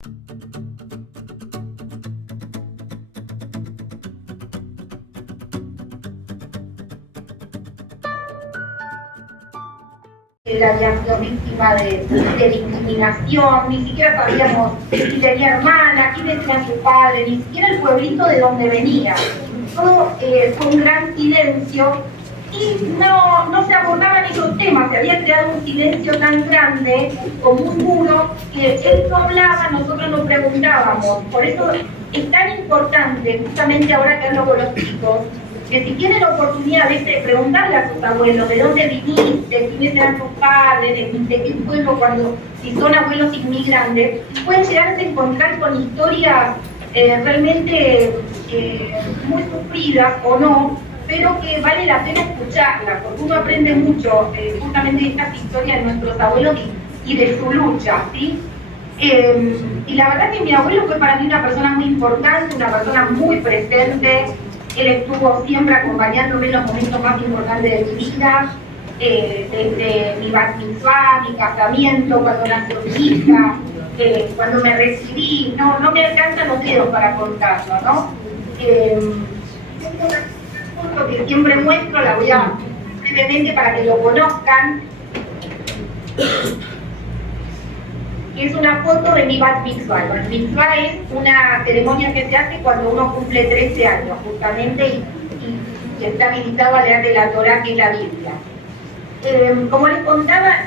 Él había sido víctima de discriminación, ni siquiera sabíamos si tenía hermana, quiénes eran sus padres, ni siquiera el pueblito de donde venía. Todo fue un gran silencio y no se abordaban esos temas, se había creado un silencio tan grande, como un muro, que él no hablaba, nosotros nos preguntábamos. Por eso es tan importante, justamente ahora que hablo con los chicos, que si tienen la oportunidad de preguntarle a sus abuelos de dónde viniste, quiénes eran tus padres, de qué pueblo, si son abuelos inmigrantes, pueden llegarse a encontrar con historias realmente muy sufridas o no, pero que vale la pena escucharlas, porque uno aprende mucho justamente de estas historias de nuestros abuelos y de su lucha, ¿sí? Y la verdad que mi abuelo fue para mí una persona muy importante, una persona muy presente. Él estuvo siempre acompañándome en los momentos más importantes de mi vida, desde mi bat mitzvah, mi casamiento, cuando nació mi hija, cuando me recibí. No me alcanzan los dedos para contarlo, ¿no? Tengo una foto que siempre muestro, la voy a brevemente para que lo conozcan. Es una foto de mi bat mitzvah. El bat mitzvah es una ceremonia que se hace cuando uno cumple 13 años, justamente, y está habilitado a leer de la Torá, que es la Biblia. Como les contaba,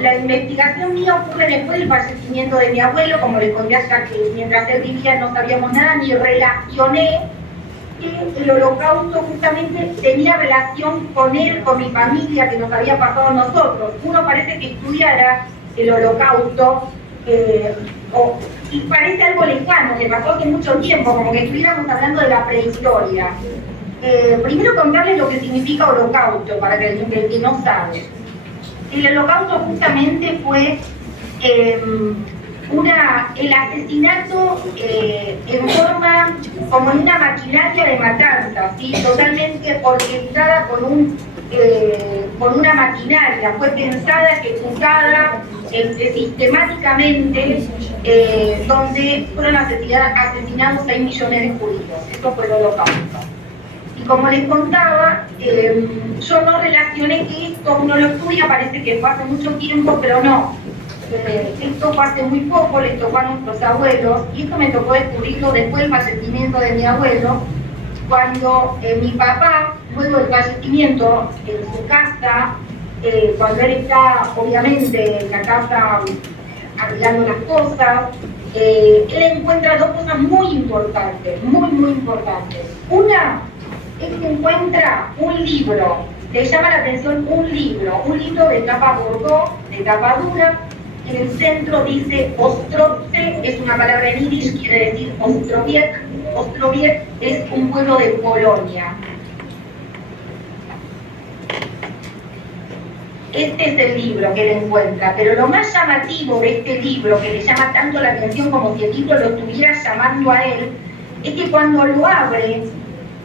la investigación mía ocurre después del fallecimiento de mi abuelo. Como les conté, hasta que mientras él vivía no sabíamos nada, ni relacioné que el holocausto justamente tenía relación con él, con mi familia, que nos había pasado a nosotros. Uno parece que estudiara el holocausto, y parece algo lejano, que pasó hace mucho tiempo, como que estuviéramos hablando de la prehistoria. Primero contarles lo que significa holocausto, para que el que no sabe. El holocausto justamente fue el asesinato en forma como en una maquinaria de matanza, ¿sí? Totalmente orquestada con una maquinaria, fue pensada, ejecutada sistemáticamente, donde fueron asesinados 6 millones de judíos. Eso fue el holocausto. Y como les contaba, yo no relacioné que esto, uno lo estudia, parece que fue hace mucho tiempo, pero no. Esto fue hace muy poco, les tocó a nuestros abuelos, y esto me tocó descubrirlo después del fallecimiento de mi abuelo, cuando mi papá, luego del fallecimiento en su casa, cuando él está obviamente en la casa arreglando las cosas, él encuentra 2 cosas muy importantes, muy importantes. Una es que encuentra un libro, le llama la atención un libro de tapa bordó, de tapa dura. En el centro dice Ostrovce, es una palabra en yiddish, quiere decir Ostrowiec. Ostrowiec es un pueblo de Polonia. Este es el libro que él encuentra, pero lo más llamativo de este libro, que le llama tanto la atención como si el libro lo estuviera llamando a él, es que cuando lo abre,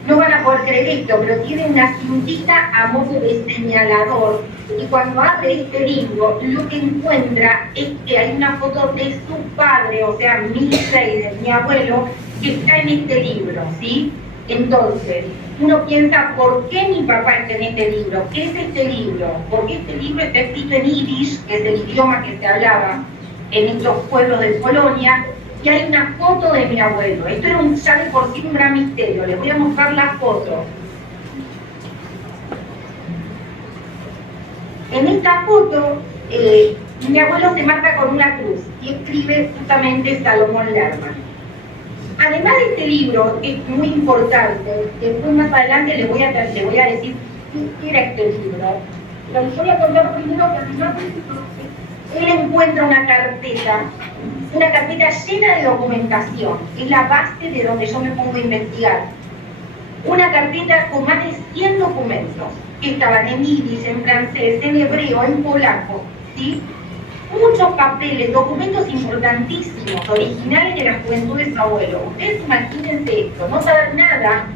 no van a poder creer esto, pero tiene una cintita a modo de señalador, y cuando abre este libro, lo que encuentra es que hay una foto de su padre, o sea, mi rey, de mi abuelo, que está en este libro, ¿sí? Entonces, uno piensa, ¿por qué mi papá está en este libro? ¿Qué es este libro? Porque este libro está escrito en yiddish, que es el idioma que se hablaba en estos pueblos de Polonia, y hay una foto de mi abuelo. Esto era ya de por sí un gran misterio. Les voy a mostrar la foto. En esta foto, mi abuelo se marca con una cruz y escribe justamente Salomón Lerman. Además de este libro, que es muy importante, después más adelante les voy a decir qué era este libro. Pero les voy a contar primero que además él encuentra una carpeta llena de documentación, que es la base de donde yo me pongo a investigar. Una carpeta con más de 100 documentos, que estaban en yiddish, en francés, en hebreo, en polaco, ¿sí? Muchos papeles, documentos importantísimos, originales de la juventud de su abuelo. Ustedes imagínense esto, no saber nada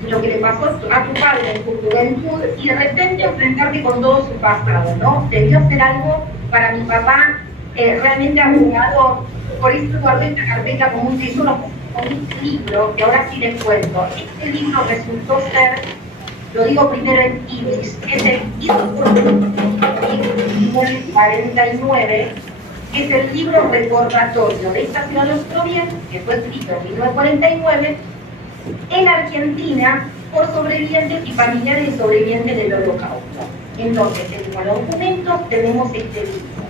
de lo que le pasó a tu padre en su juventud y de repente enfrentarte con todo su pasado, ¿no? Debió ser algo para mi papá realmente abrumador, por eso guardé esta carpeta como un tesoro, con este libro, que ahora sí les cuento. Este libro resultó ser, lo digo primero en Ibis, es el libro 1949, que es el libro recordatorio de esta ciudad de Ostrovien, que fue escrito en 1949, en Argentina, por sobrevivientes y familiares de sobrevivientes del Holocausto. Entonces, tenemos los documentos, tenemos este libro.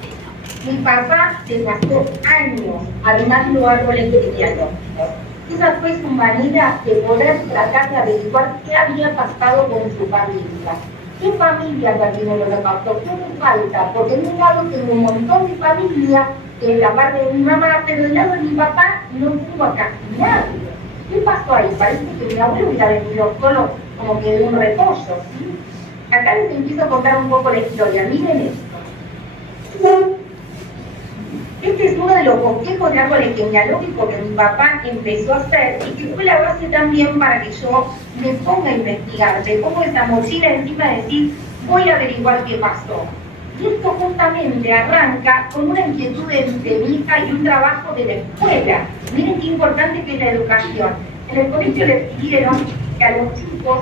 Mi papá se gastó años armando árboles genealógicos. Esa fue su manera de poder tratar de averiguar qué había pasado con su familia. ¿Qué familia también el Holocausto? ¿Qué me falta? Porque en un lado tengo un montón de familia, en la parte de mi mamá, pero del lado de mi papá no tengo a casi nadie. ¿Qué pasó ahí? Parece que mi abuelo hubiera venido solo como que de un reposo, ¿sí? Acá les empiezo a contar un poco la historia. Miren esto. Este es uno de los bosquejos de árboles genealógicos que mi papá empezó a hacer y que fue la base también para que yo me ponga a investigar, me pongo esa mochila encima de decir, voy a averiguar qué pasó. Y esto justamente arranca con una inquietud de mi hija y un trabajo de la escuela. Miren qué importante que es la educación. En el colegio le pidieron que a los chicos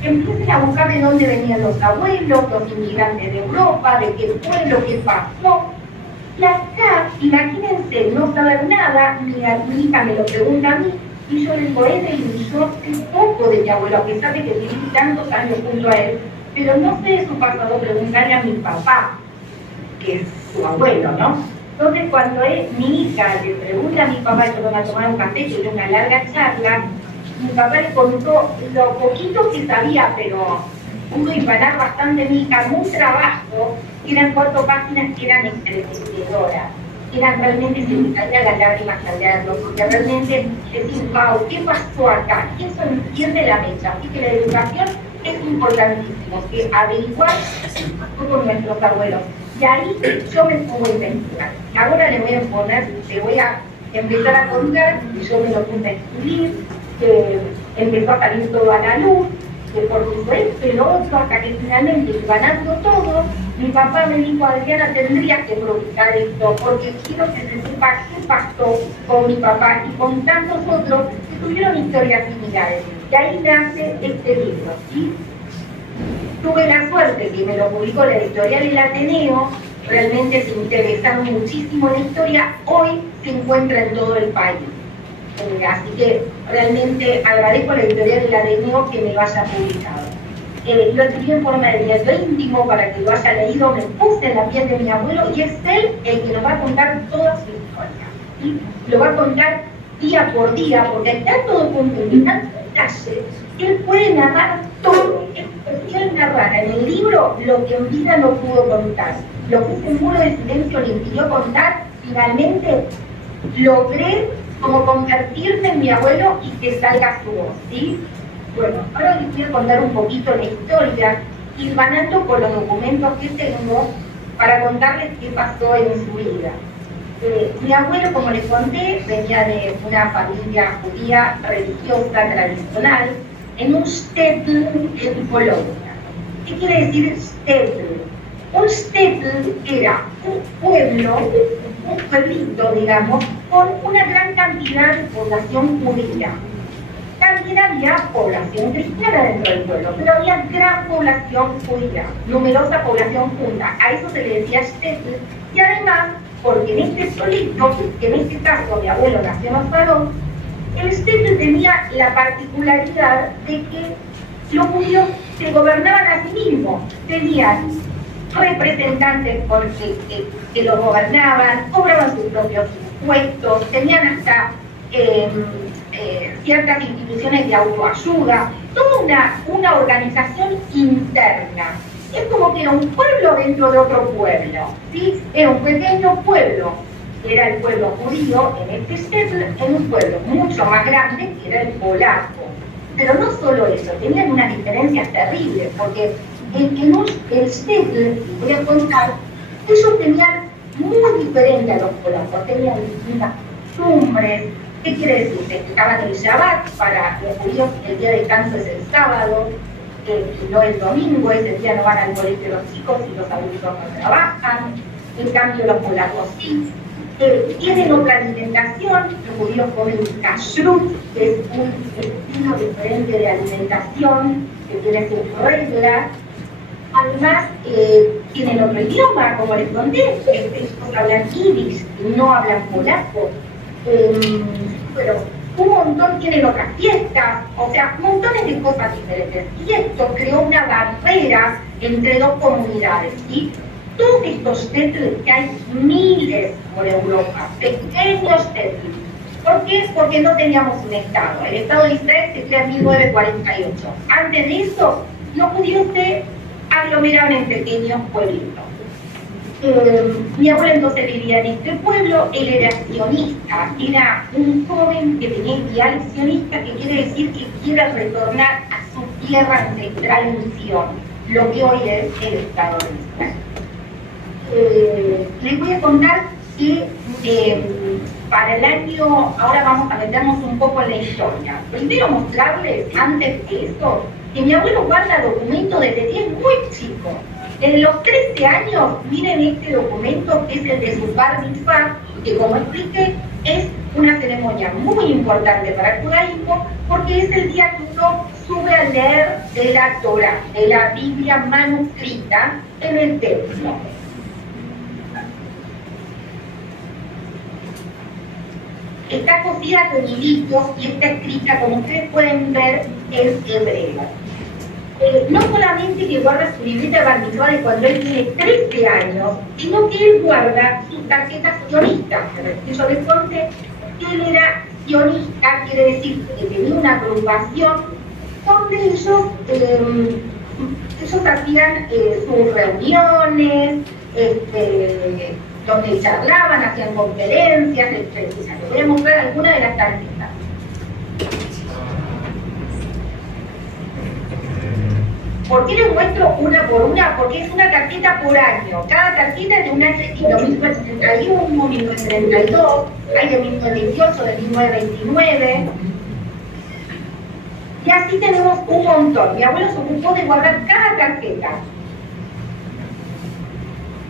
empiecen a buscar de dónde venían los abuelos, los inmigrantes de Europa, de qué pueblo, qué pasó. Y acá, imagínense, no saber nada, mi hija me lo pregunta a mí, y yo le digo, y yo sé poco de mi abuelo, a pesar de que viví tantos años junto a él, pero no sé de su pasado, preguntarle a mi papá, que es su abuelo, ¿no? Entonces, cuando mi hija le pregunta a mi papá, que van a tomar un café, que era una larga charla, mi papá le contó lo poquito que sabía, pero pudo impanar bastante mi hija, un trabajo, que eran 4 páginas que eran estremecedoras, eran realmente, se me caían las lágrimas al leerlo, porque realmente decís, wow, ¿qué pasó acá? Y eso entiende la mecha, así que la educación es importantísimo, que averiguar con nuestros abuelos. Y ahí yo me pongo a investigar. Ahora le voy a poner, le voy a empezar a contar, que yo me lo puse a escribir, que empezó a salir todo a la luz, que por supuesto lo otro, hasta que finalmente ganando todo, mi papá me dijo, Adriana, tendrías que publicar esto, porque quiero que se sepa qué pasó con mi papá y con tantos otros que tuvieron historias similares. Y ahí nace este libro, ¿sí? Tuve la suerte que me lo publicó la editorial El Ateneo, realmente se interesaron muchísimo en la historia, hoy se encuentra en todo el país. Así que realmente agradezco a la editorial El Ateneo que me lo haya publicado. Lo escribí en forma de diario íntimo para que lo haya leído, me puse en la piel de mi abuelo y es él el que nos va a contar toda su historia, ¿sí? Lo va a contar día por día, porque está todo contenido, tanto detalle, él puede narrar todo. Él narrara en el libro lo que en vida no pudo contar, lo que ese muro de silencio le impidió contar, finalmente logré como convertirme en mi abuelo y que salga su voz, ¿sí? Bueno, ahora les voy a contar un poquito la historia, ir ganando con los documentos que tengo para contarles qué pasó en su vida. Mi abuelo, como les conté, venía de una familia judía religiosa tradicional en un shtetl en Polonia. ¿Qué quiere decir shtetl? Un shtetl era un pueblo, un pueblito, digamos, con una gran cantidad de población judía. También había población cristiana dentro del pueblo, pero había gran población judía, numerosa población junta. A eso se le decía shtetl, y además, porque en este pueblito, que en este caso mi abuelo nació en Osvaldo, el shtetl tenía la particularidad de que los judíos se gobernaban a sí mismos, tenían representantes que los gobernaban, cobraban sus propios impuestos, tenían hasta ciertas instituciones de autoayuda, toda una organización interna. Es como que era un pueblo dentro de otro pueblo, ¿sí? Era un pequeño pueblo, que era el pueblo judío, en este shtetl, en un pueblo mucho más grande, que era el polaco. Pero no solo eso, tenían unas diferencias terribles, porque el shtetl, voy a contar, ellos tenían muy diferente a los polacos, tenían distintas costumbres. ¿Qué quiere decir? Festejaban el Shabbat, para los judíos el día de descanso es el sábado, no el domingo, ese día no van al colegio los chicos y los adultos no trabajan, en cambio los polacos sí. Tienen otra alimentación, los judíos comen kashrut, que es un estilo diferente de alimentación, que tiene sus reglas. Además, tienen otro idioma, como les conté, estos hablan yiddish, no hablan polaco. Pero un montón tienen otras fiestas, o sea, montones de cosas diferentes. Y esto creó una barrera entre dos comunidades, ¿sí? Todos estos shtetl, que hay miles por Europa, pequeños shtetl. ¿Por qué? Porque no teníamos un Estado. El Estado de Israel se crea en 1948. Antes de eso, los judíos se aglomeraban en pequeños pueblitos. Mi abuelo entonces vivía en este pueblo, él era sionista, era un joven que tenía ideales sionistas, que quiere decir que quiere retornar a su tierra ancestral en Sion, lo que hoy es el Estado de Israel. Les voy a contar que para el año, ahora vamos a meternos un poco en la historia. Primero mostrarles, antes de eso, que mi abuelo guarda documentos desde que es muy chico. En los 13 años, miren este documento que es el de su bar mitzvah, que como expliqué, es una ceremonia muy importante para el judaísmo, porque es el día que uno sube a leer de la Torah, de la Biblia manuscrita en el templo. Está cosida con hilitos y está escrita, como ustedes pueden ver, en hebreo. No solamente que guarda su libreta de bar mitzvah de cuando él tiene 13 años, sino que él guarda sus tarjetas sionistas. Yo les conté que él era sionista, quiere decir que tenía una agrupación donde ellos hacían sus reuniones, donde charlaban, hacían conferencias, etc. Les voy a mostrar algunas de las tarjetas. ¿Por qué les muestro una por una? Porque es una tarjeta por año. Cada tarjeta es de un año distinto, 1931, 1932, hay de 1918, de 1929. Y así tenemos un montón. Mi abuelo se ocupó de guardar cada tarjeta.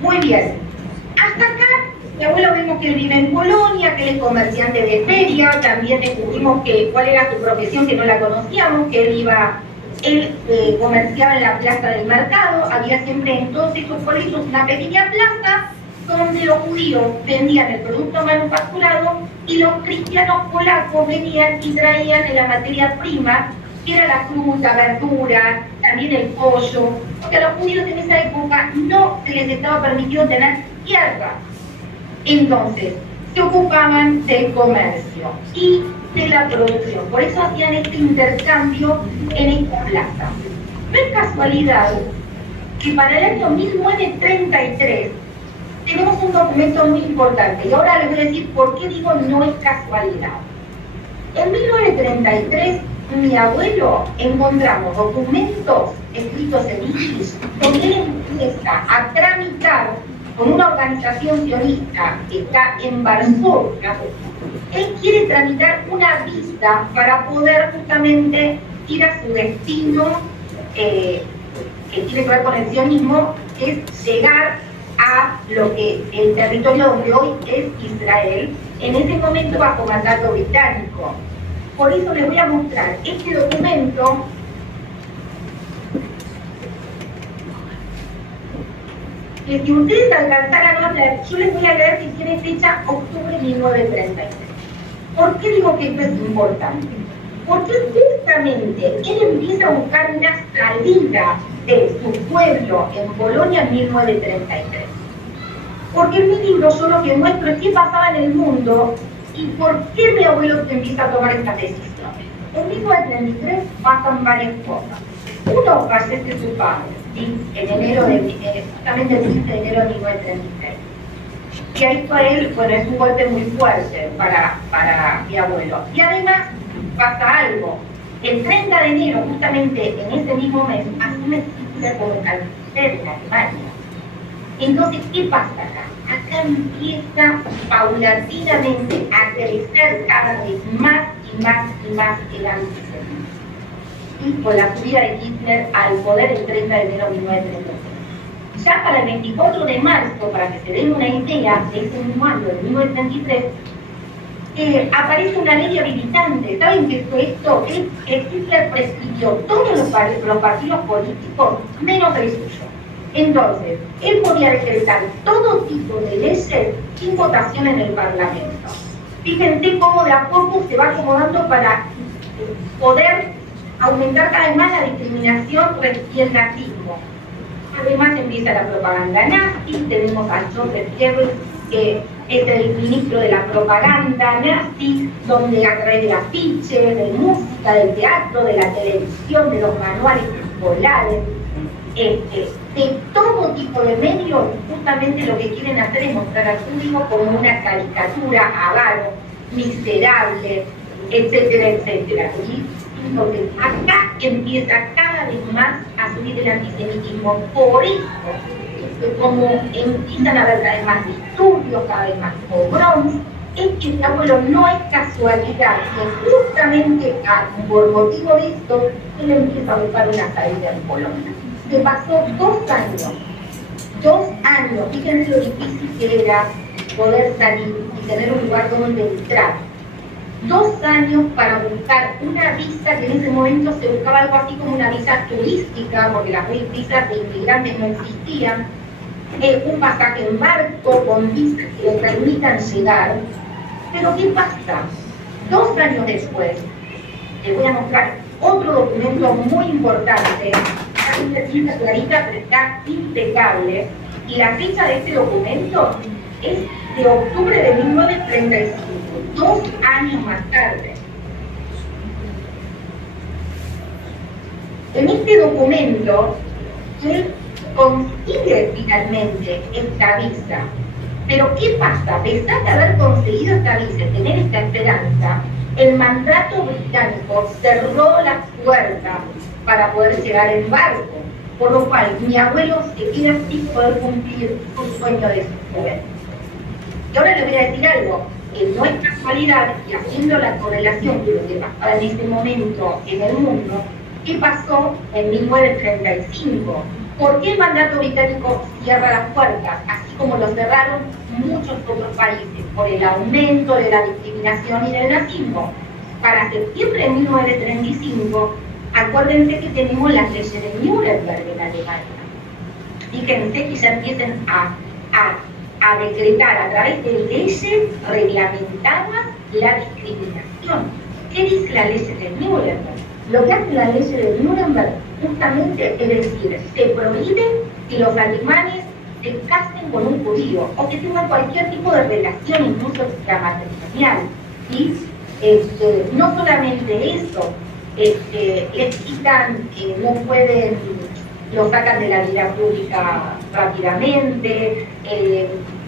Muy bien. Hasta acá, mi abuelo vemos que él vive en Polonia, que él es comerciante de feria. También descubrimos cuál era su profesión, que no la conocíamos, que él comerciaba en la plaza del mercado. Había siempre en todos esos pueblitos una pequeña plaza donde los judíos vendían el producto manufacturado y los cristianos polacos venían y traían la materia prima, que era la fruta, verdura, también el pollo, porque a los judíos en esa época no se les estaba permitido tener tierra. Entonces, se ocupaban del comercio y de la producción. Por eso hacían este intercambio en esta plaza. No es casualidad que para el año 1933 tenemos un documento muy importante. Y ahora les voy a decir por qué digo no es casualidad. En 1933, mi abuelo encontramos documentos escritos en yiddish donde él empieza a tramitar con una organización sionista que está en Varsovia. Él quiere tramitar una visa para poder justamente ir a su destino, que tiene que ver con el sionismo, que es llegar a lo que el territorio donde hoy es Israel, en ese momento bajo mandato británico. Por eso les voy a mostrar este documento. Que si ustedes alcanzaran a leer, yo les voy a leer que tiene fecha octubre de 1933. ¿Por qué digo que esto es importante? Porque justamente él empieza a buscar una salida de su pueblo en Polonia en 1933. Porque en mi libro yo lo que muestro es qué pasaba en el mundo y por qué mi abuelo empieza a tomar estas decisiones. En 1933 pasan varias cosas. Uno, fallece su padre, ¿sí? En enero justamente el 15 de enero de 1933. Y ahí para él, bueno, es un golpe muy fuerte para mi abuelo. Y además pasa algo. El 30 de enero, justamente en ese mismo mes, asume Hitler como canciller en Alemania. Entonces, ¿qué pasa acá? Acá empieza paulatinamente a crecer cada vez más y más y más el antisemitismo. Y con la subida de Hitler al poder el 30 de enero de 1933. Ya para el 24 de marzo, para que se den una idea, de ese mismo año, del 1933, aparece una ley habilitante. ¿Saben qué fue esto? Hitler prescribió todos los partidos políticos, menos el suyo. Entonces, él podía decretar todo tipo de leyes sin votación en el Parlamento. Fíjense cómo de a poco se va acomodando para poder aumentar cada vez más la discriminación y el nazismo. Además empieza la propaganda nazi, tenemos a Joseph Goebbels, que es el ministro de la propaganda nazi, donde a través de afiche, de música, del teatro, de la televisión, de los manuales escolares, de todo tipo de medios, justamente lo que quieren hacer es mostrar al público como una caricatura, avaro, miserable, etcétera, etcétera. ¿Sí? Entonces, acá empieza cada vez más a subir el antisemitismo. Por eso, como empiezan a haber cada vez más disturbios, cada vez más pogroms, es que, abuelo, no es casualidad que justamente por motivo de esto, él empieza a buscar una salida en Polonia. Se pasó 2 años, 2 años, fíjense lo difícil que era poder salir y tener un lugar donde entrar. 2 años para buscar una visa, que en ese momento se buscaba algo así como una visa turística, porque las visas de inmigrantes no existían, un pasaje en barco con visas que le permitan llegar. Pero ¿qué pasa? 2 años después, les voy a mostrar otro documento muy importante, está clarita, pero está impecable, y la fecha de este documento es de octubre de 1935, 2 años más tarde. En este documento, él consigue finalmente esta visa. Pero ¿qué pasa? A pesar de haber conseguido esta visa, tener esta esperanza, el mandato británico cerró las puertas para poder llegar en barco, por lo cual mi abuelo se queda sin poder cumplir su sueño de su juventud. Y ahora le voy a decir algo, que no es casualidad, y haciendo la correlación con lo que pasaba en ese momento en el mundo, ¿qué pasó en 1935? ¿Por qué el mandato británico cierra las puertas, así como lo cerraron muchos otros países? Por el aumento de la discriminación y del nazismo. Para septiembre de 1935, acuérdense que tenemos las leyes de Nuremberg en Alemania. Fíjense que ya empiezan a decretar a través de leyes reglamentadas la discriminación. ¿Qué dice la ley de Nuremberg? Lo que hace la ley de Nuremberg justamente es decir, se prohíbe que los alemanes se casen con un judío o que tengan cualquier tipo de relación, incluso extramatrimonial. ¿Sí? No solamente eso, les quitan, no pueden, lo sacan de la vida pública rápidamente,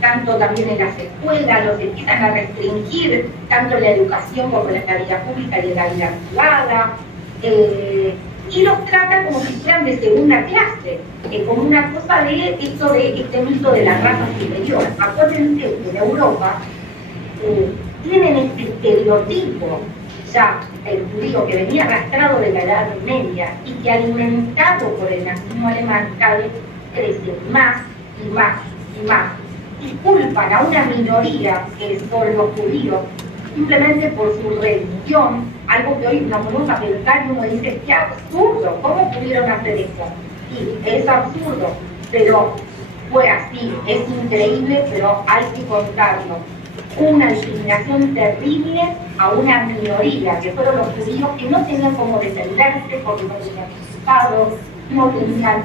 tanto también en las escuelas, los empiezan a restringir tanto en la educación como en la vida pública y en la vida privada, y los tratan como si fueran de segunda clase, como una cosa de esto de este mito de la raza superior. Acuérdense que en Europa tienen este estereotipo ya el judío que venía arrastrado de la Edad Media y que alimentado por el nazismo alemán cada vez crece más y más y más, y culpan a una minoría que son los judíos simplemente por su religión, algo que hoy nos ponemos a pensar y uno dice, qué absurdo, ¿cómo pudieron hacer eso? Sí, es absurdo, pero fue así, es increíble, pero hay que contarlo. Una discriminación terrible a una minoría, que fueron los judíos que no tenían cómo defenderse porque no tenían Estado, no tenían,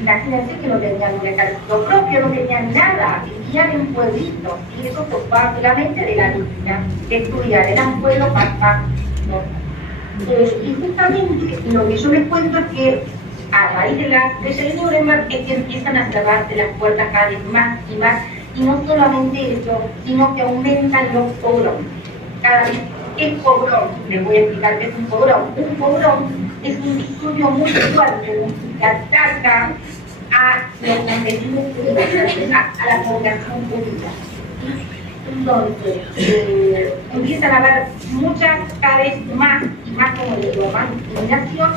imagínense que no tenían un ejército propio, no tenían nada, vivían en pueblitos, y eso fue solamente de la Biblia, estudiar, eran pueblos pacíficos. Y justamente lo que yo les cuento es que a raíz de las leyes de Nuremberg es que empiezan a cerrarse las puertas cada vez más y más, y no solamente eso, sino que aumentan los pogroms. Cada vez, ¿qué es pogrom? Les voy a explicar qué es un pogrom. Un pogrom es un disturbio muy fuerte que ataca a los campesinos judíos, a la población judía. Entonces, empiezan a haber muchas, cada vez más y más, como les digo, más discriminación,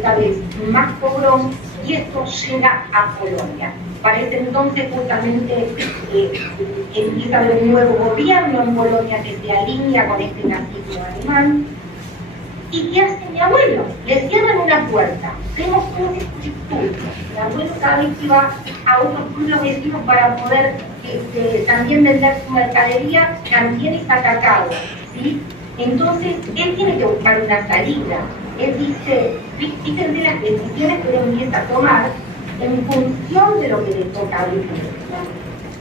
cada vez más pogrom, y esto llega a Polonia. Para ese entonces justamente empieza a haber un nuevo gobierno en Polonia que se alinea con este nazismo alemán. ¿Y qué hace mi abuelo? Le cierran una puerta. Vemos todos estos estudios. Mi abuelo cada vez que iba a otros pueblos vecinos para poder también vender su mercadería, también es atacado, ¿sí? Entonces, él tiene que buscar una salida. Él dice, fíjense las decisiones que él empieza a tomar en función de lo que le toca vivir.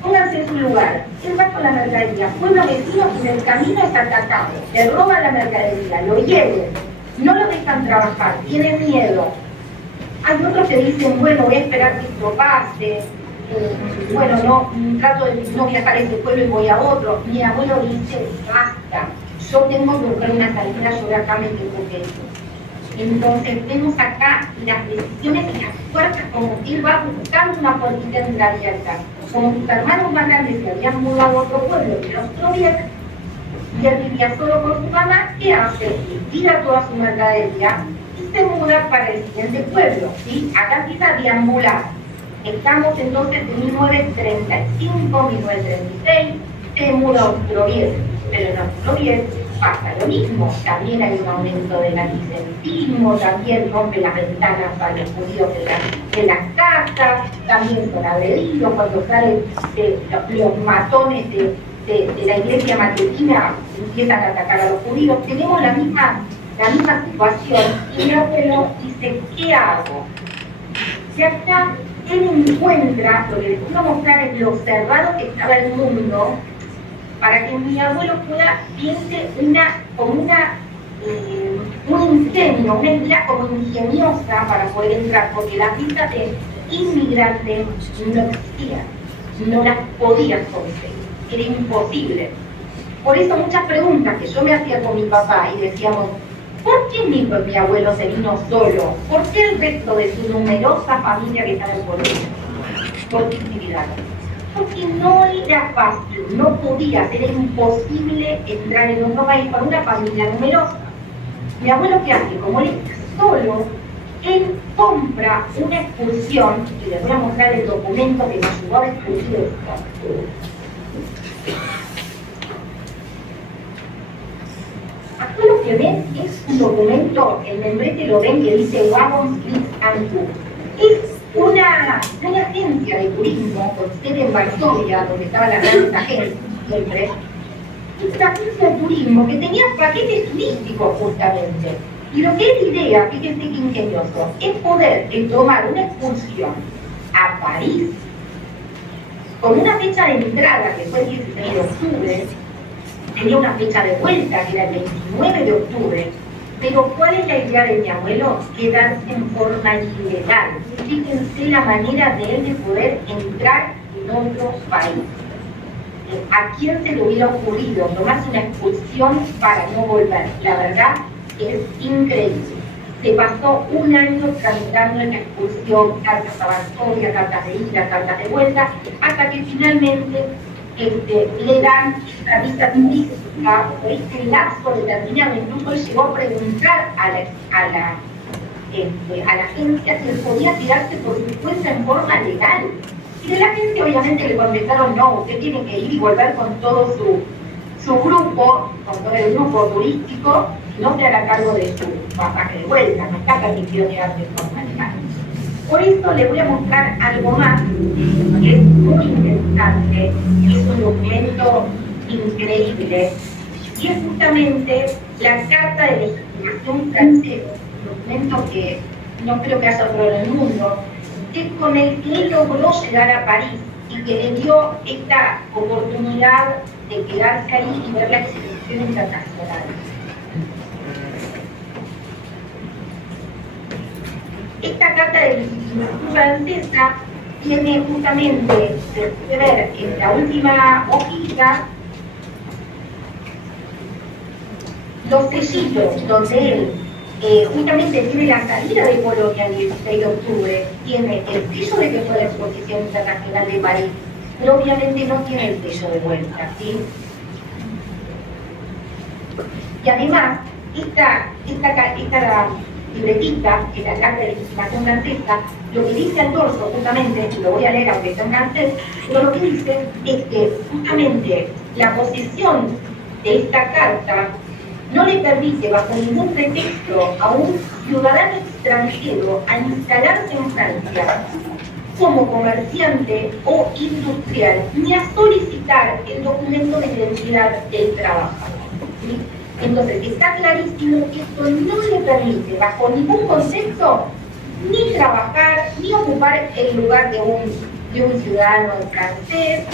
Pónganse en su lugar. Él va con la mercadería, pueblo vecino y en el camino es atacado. Le roban la mercadería, lo hieren, no lo dejan trabajar, tiene miedo. Hay otros que dicen, bueno, voy a esperar que esto pase. Bueno, no, trato de no viajar a ese pueblo y voy a otro. Mi abuelo dice, basta, yo tengo que buscar una salida, yo de acá me tengo que ir. Entonces vemos acá las decisiones y las fuerzas, como que él va buscando una puertita en la abierta. Como sus hermanos más grandes se habían mudado a otro pueblo que era Ostroviec, y él vivía solo con su mamá, ¿qué hace? Tira toda su mercadería y se muda para el siguiente pueblo, ¿sí? Acá empieza a deambular. Estamos entonces en 1935, 1936, se muda a Ostroviec, pero en Ostroviec pasa lo mismo, también hay un aumento del antisemitismo, también rompe las ventanas a los judíos de las casas, también son agredidos cuando salen los matones de la iglesia matutina, empiezan a atacar a los judíos. Tenemos la misma situación y mi abuelo dice, ¿qué hago? Si acá él encuentra, lo que les quiero mostrar es lo cerrado que estaba el mundo, para que mi abuelo pueda piense un ingenio, una idea como ingeniosa para poder entrar, porque las visas de inmigrantes no existían, no las podías conseguir, era imposible. Por eso muchas preguntas que yo me hacía con mi papá y decíamos, ¿por qué mi abuelo se vino solo? ¿Por qué el resto de su numerosa familia que estaba en Polonia? ¿Por qué inmigraron? Porque no era fácil, no podías, era imposible entrar en otro país con una familia numerosa. Mi abuelo, ¿qué hace? Como él está solo, él compra una excursión, y les voy a mostrar el documento que me ayudó a descubrir esto. Acá lo que ven es un documento, el membrete lo ven que dice Wagons, Fleets and Tours. Es una agencia de turismo con sede en Varsovia, donde estaban las grandes agencias siempre. Es una agencia de turismo que tenía paquetes turísticos justamente. Y lo que es idea, fíjense qué ingenioso, es poder tomar una excursión a París con una fecha de entrada que fue el 16 de octubre, tenía una fecha de vuelta que era el 29 de octubre. Pero ¿cuál es la idea de mi abuelo? Quedarse en forma ilegal. Fíjense la manera de él de poder entrar en otro país. ¿A quién se le hubiera ocurrido tomarse una expulsión para no volver? La verdad es increíble. Se pasó un año tramitando en la expulsión, cartas a Varsovia, cartas de ida, cartas de vuelta, hasta que finalmente le dan esta visa turística, este lapso determinado. Incluso él llegó a preguntar a la agencia si él podía tirarse por su cuenta en forma legal. Y de la agencia obviamente le contestaron, no, usted tiene que ir y volver con todo su grupo, con todo el grupo turístico, y no se hará cargo de su pasaje de vuelta, no está permitido tirarse en forma legal. Por eso les voy a mostrar algo más que es muy interesante, es un documento increíble, y es justamente la Carta de Legitimación Francesa, un documento que no creo que haya otro en el mundo, que es con el que él logró llegar a París y que le dio esta oportunidad de quedarse ahí y ver la exhibición internacional. Esta Carta de Legitimación Francesa tiene justamente, se puede ver en la última hojita, los sellitos donde él justamente tiene la salida de Polonia el 16 de octubre, tiene el sello de que fue la Exposición Internacional de París, pero obviamente no tiene el sello de vuelta, ¿sí? Y además, esta libretita, que es la carta de legitimación francesa, lo que dice al dorso, justamente, y lo voy a leer aunque está en francés, pero lo que dice es que justamente la posesión de esta carta no le permite bajo ningún pretexto a un ciudadano extranjero a instalarse en Francia como comerciante o industrial, ni a solicitar el documento de identidad del trabajador. ¿Sí? Entonces, está clarísimo que esto no le permite, bajo ningún concepto, ni trabajar, ni ocupar el lugar de un ciudadano francés,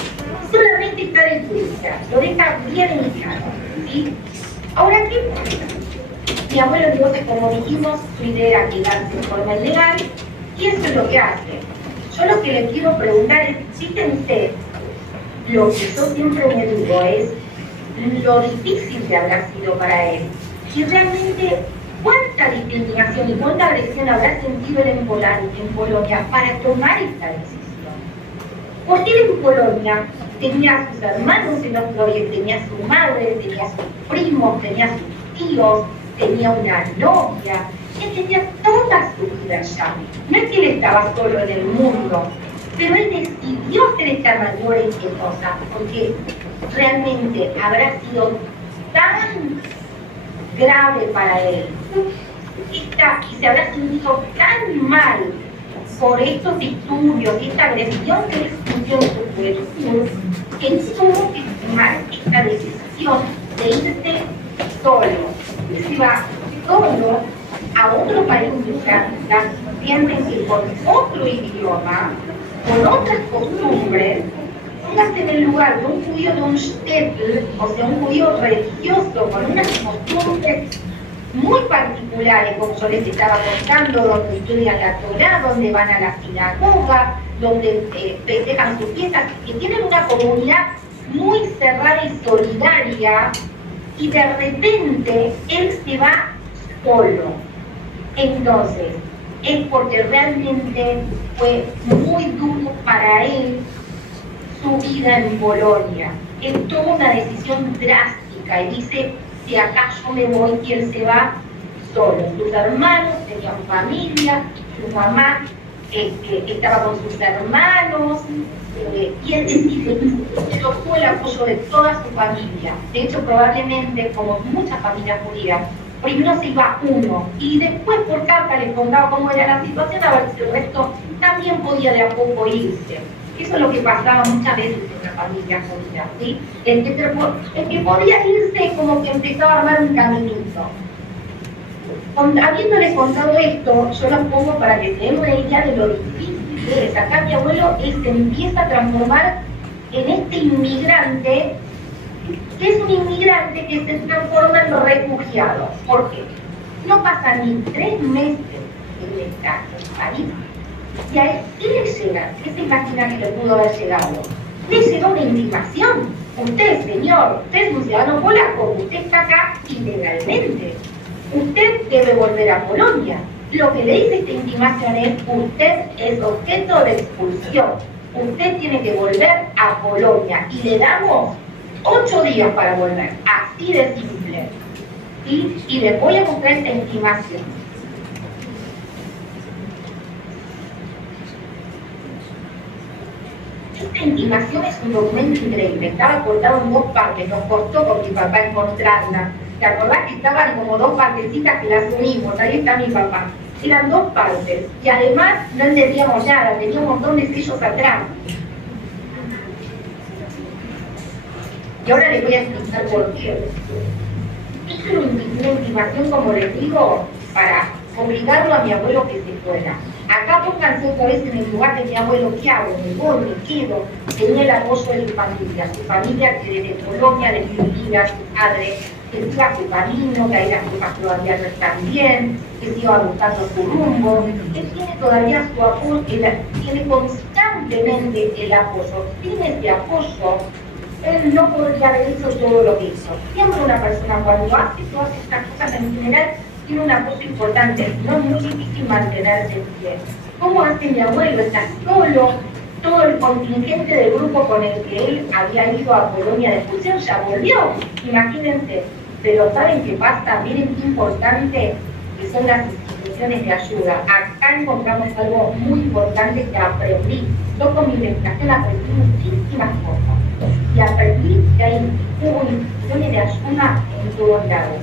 solamente estar en turista. Lo deja bien indicado. ¿Sí? Ahora, ¿qué pasa? Mi abuelo, entonces, como dijimos, su idea era quedarse en forma ilegal, y eso es lo que hace. Yo lo que le quiero preguntar es, fíjense, lo que yo siempre me digo es lo difícil que habrá sido para él. Y realmente, ¿cuánta discriminación y cuánta agresión habrá sentido él en Polonia para tomar esta decisión? Porque él en Polonia tenía a sus hermanos en los proyectos, tenía a su madre, tenía a sus primos, tenía a sus tíos, tenía una novia, él tenía toda su vida allá. No es que él estaba solo en el mundo, pero él decidió hacer esta mayor cosa, porque realmente habrá sido tan grave para él, y se habrá sentido tan mal por estos disturbios y esta agresión que él sintió en su juventud, que tuvo que tomar esta decisión de irse solo. Y se va solo a otro país musulmán, piensen que con otro idioma, con otras costumbres, póngase en el lugar de un judío de un shtetl, o sea, un judío religioso, con unas costumbres muy particulares, como yo les estaba contando, donde estudian la Torá, donde van a la sinagoga, donde festejan sus fiestas, que tienen una comunidad muy cerrada y solidaria, y de repente él se va solo. Entonces, es porque realmente fue muy duro para él su vida en Polonia. Él tomó una decisión drástica y dice, si acá yo me voy, y él se va solo. Sus hermanos tenían familia, su mamá estaba con sus hermanos, y él decide, pero tuvo el apoyo de toda su familia. De hecho, probablemente, como muchas familias judías, primero se iba uno, y después por carta les contaba cómo era la situación, a ver si el resto también podía de a poco irse. Eso es lo que pasaba muchas veces en la familia judía, ¿sí? El que podía irse como que empezaba a armar un caminito. Habiéndole contado esto, yo lo pongo para que se den una idea de lo difícil que es. Acá mi abuelo se empieza a transformar en este inmigrante, que es un inmigrante que se transforma en refugiado. ¿Por qué? No pasan ni 3 meses en esta país. Y a él, ¿qué le llega? ¿Qué se imagina que le pudo haber llegado? Le llegó una intimación. Usted, señor, usted es un ciudadano polaco, usted está acá ilegalmente. Usted debe volver a Polonia. Lo que le dice esta intimación es, usted es objeto de expulsión. Usted tiene que volver a Polonia. Y le damos 8 días para volver. Así de simple. ¿Sí? Y les voy a mostrar esta intimación. Esta intimación es un documento increíble, estaba cortado en 2 partes, nos costó con mi papá encontrarla. ¿Te acordás que estaban como 2 partecitas que las unimos? Ahí está mi papá. Eran 2 partes, y además no entendíamos nada, tenía un montón de sellos atrás. Y ahora les voy a explicar por qué. Es una intimación, como les digo, para obligarlo a mi abuelo que se fuera. Acá pónganse otra vez en el lugar de mi abuelo, ¿qué hago? ¿Me voy? ¿Me quedo? Tenía el apoyo de su familia que desde Polonia le vivía a su padre, que siga su camino, que ahí las cosas todavía no están bien, que siga buscando su rumbo. Él tiene todavía su apoyo, tiene constantemente el apoyo. Sin ese apoyo, él no podría haber hecho todo lo que hizo. Siempre una persona cuando hace todas estas cosas en general, tiene un apoyo importante, no es muy difícil mantenerse en pie. ¿Cómo hace mi abuelo? Está solo, todo el contingente del grupo con el que él había ido a Polonia de expulsión ya volvió, imagínense. Pero ¿saben qué pasa? Miren qué importante que son las instituciones de ayuda. Acá encontramos algo muy importante que aprendí. Yo con mi investigación aprendí muchísimas cosas. Y aprendí que hay instituciones de ayuda en todos lados.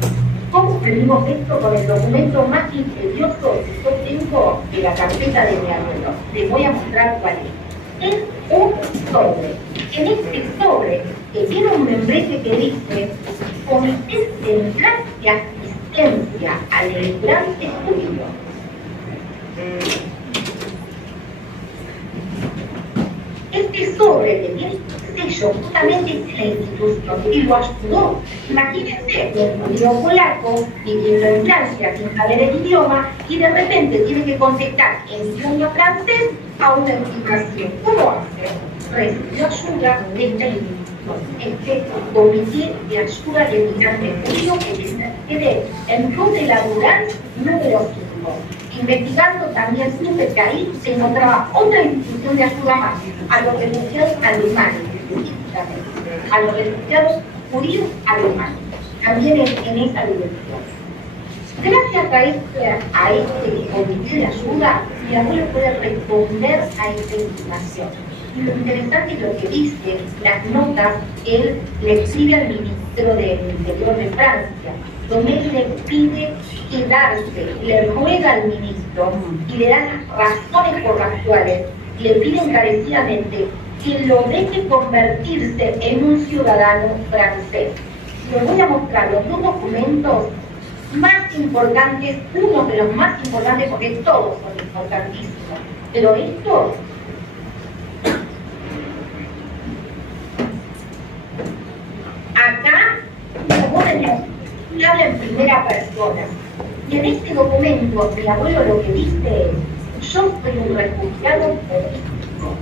¿Cómo aprendimos esto? Con el documento más misterioso que yo tengo de la carpeta de mi abuelo. Les voy a mostrar cuál es. Es un sobre. En este sobre que tiene un membrete que dice Comité Central de Asistencia al Emigrante Judío. Este sobre que tiene sello justamente es la institución que lo ayudó. Imagínense, un judío polaco viviendo en Francia sin saber el idioma y de repente tiene que contestar en idioma francés a una emigración. ¿Cómo hace? Recibió ayuda de esta institución, este Comité de Ayuda de Emigrantes Judíos que se quede en Rue de la Durance número 5. Investigando también supe que ahí se encontraba otra institución de ayuda más, a los refugiados alemanes, específicamente, a los refugiados judíos alemanes, también en esa dirección. Gracias a este comité de ayuda, mi abuelo puede responder a esta información. Y lo interesante es lo que dice, las notas que él le escribe al ministro del Interior de Francia, donde él le pide quedarse, le ruega al ministro y le da las razones por las cuales le pide encarecidamente que lo deje convertirse en un ciudadano francés. Les voy a mostrar los dos documentos más importantes, uno de los más importantes porque todos son importantísimos, pero estos acá se habla en primera persona. Y en este documento, mi abuelo lo que dice es: yo soy un refugiado político.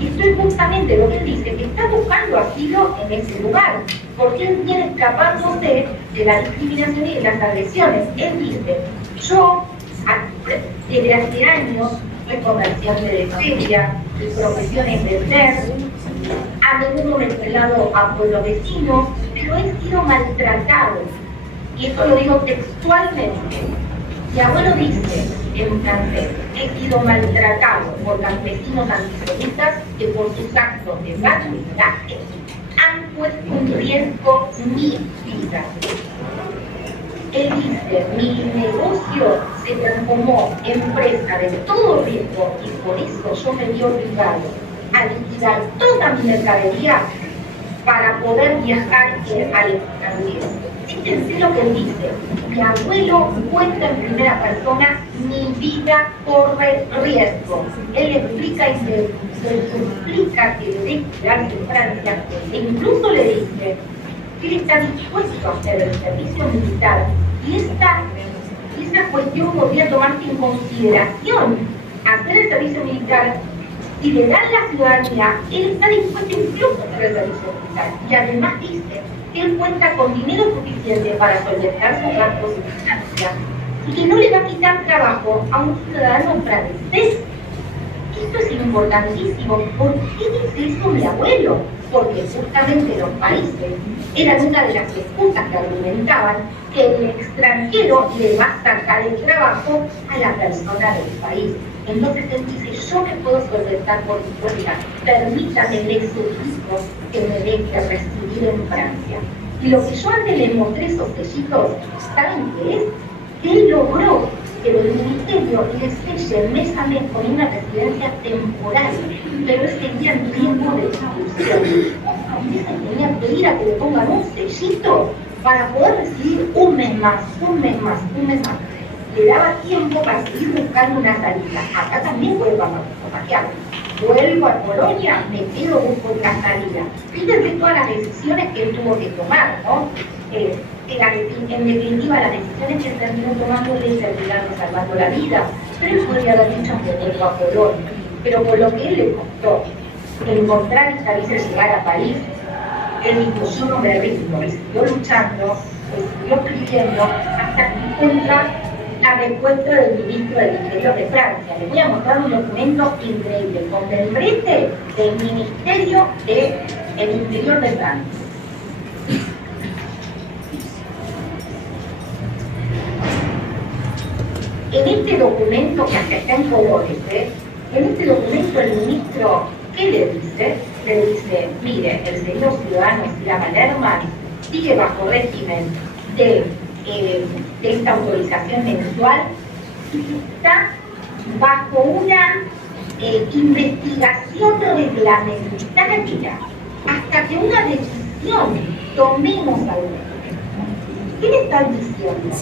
Y estoy justamente lo que él dice, que está buscando asilo en ese lugar, porque él viene escapándose de la discriminación y de las agresiones. Él dice: yo, desde hace años, soy comerciante de feria, mi profesión es vender, a menudo me he entregado a pueblos vecinos, pero he sido maltratado. Y esto lo digo textualmente. Mi abuelo dice en francés: he sido maltratado por campesinos antisemitas que por sus actos de vandalizaje han puesto en riesgo mi vida. Él dice: mi negocio se transformó en presa de todo riesgo y por eso yo me vi obligado a liquidar toda mi mercadería para poder viajar al extranjero. Fíjense lo que él dice: mi abuelo cuenta en primera persona, mi vida corre riesgo. Él explica y se suplica que debe quedarse en Francia e incluso le dice que él está dispuesto a hacer el servicio militar y esta cuestión podría tomarse en consideración. Hacer el servicio militar, si le dan la ciudadanía, él está dispuesto incluso a hacer el servicio militar. Y además dice que él cuenta con dinero suficiente para solventar sus gastos en Francia y que no le va a quitar trabajo a un ciudadano francés. Esto es importantísimo. ¿Por qué dice eso mi abuelo? Porque justamente los países eran una de las excusas que argumentaban que el extranjero le va a sacar el trabajo a la persona del país. Entonces él dice: yo me puedo solventar por mi cuenta, permítame le suplico que me deje residir en Francia. Y lo que yo antes les mostré, esos sellitos, ¿saben qué es? Que él logró que el ministerio le selle mes a mes con una residencia temporal, pero él seguía en tiempo de expulsión. Tenía que ir a que le pongan un sellito para poder recibir un mes más. Le daba tiempo para seguir buscando una salida. Acá también puede pasar. Vuelvo a Polonia, me quedo, busco otra salida. Fíjense todas las decisiones que él tuvo que tomar, ¿no? En definitiva, las decisiones que él terminó tomando le terminaron salvando la vida. Pero él podría haber dicho que vuelvo a Polonia. Pero por lo que él le costó encontrar y salir llegar a París, él dijo: yo no me rindo, y siguió luchando, siguió escribiendo, hasta que encuentra la respuesta del ministro del Interior de Francia. Les voy a mostrar un documento increíble, con membrete del Ministerio del Interior de Francia. En este documento, que hasta está en colores, en este documento el ministro, ¿qué le dice? Le dice, mire, el señor ciudadano Slava Lerman sigue bajo régimen de esta autorización mensual y está bajo una investigación reglamentaria hasta que una decisión tomemos alguna. ¿Qué le están diciendo?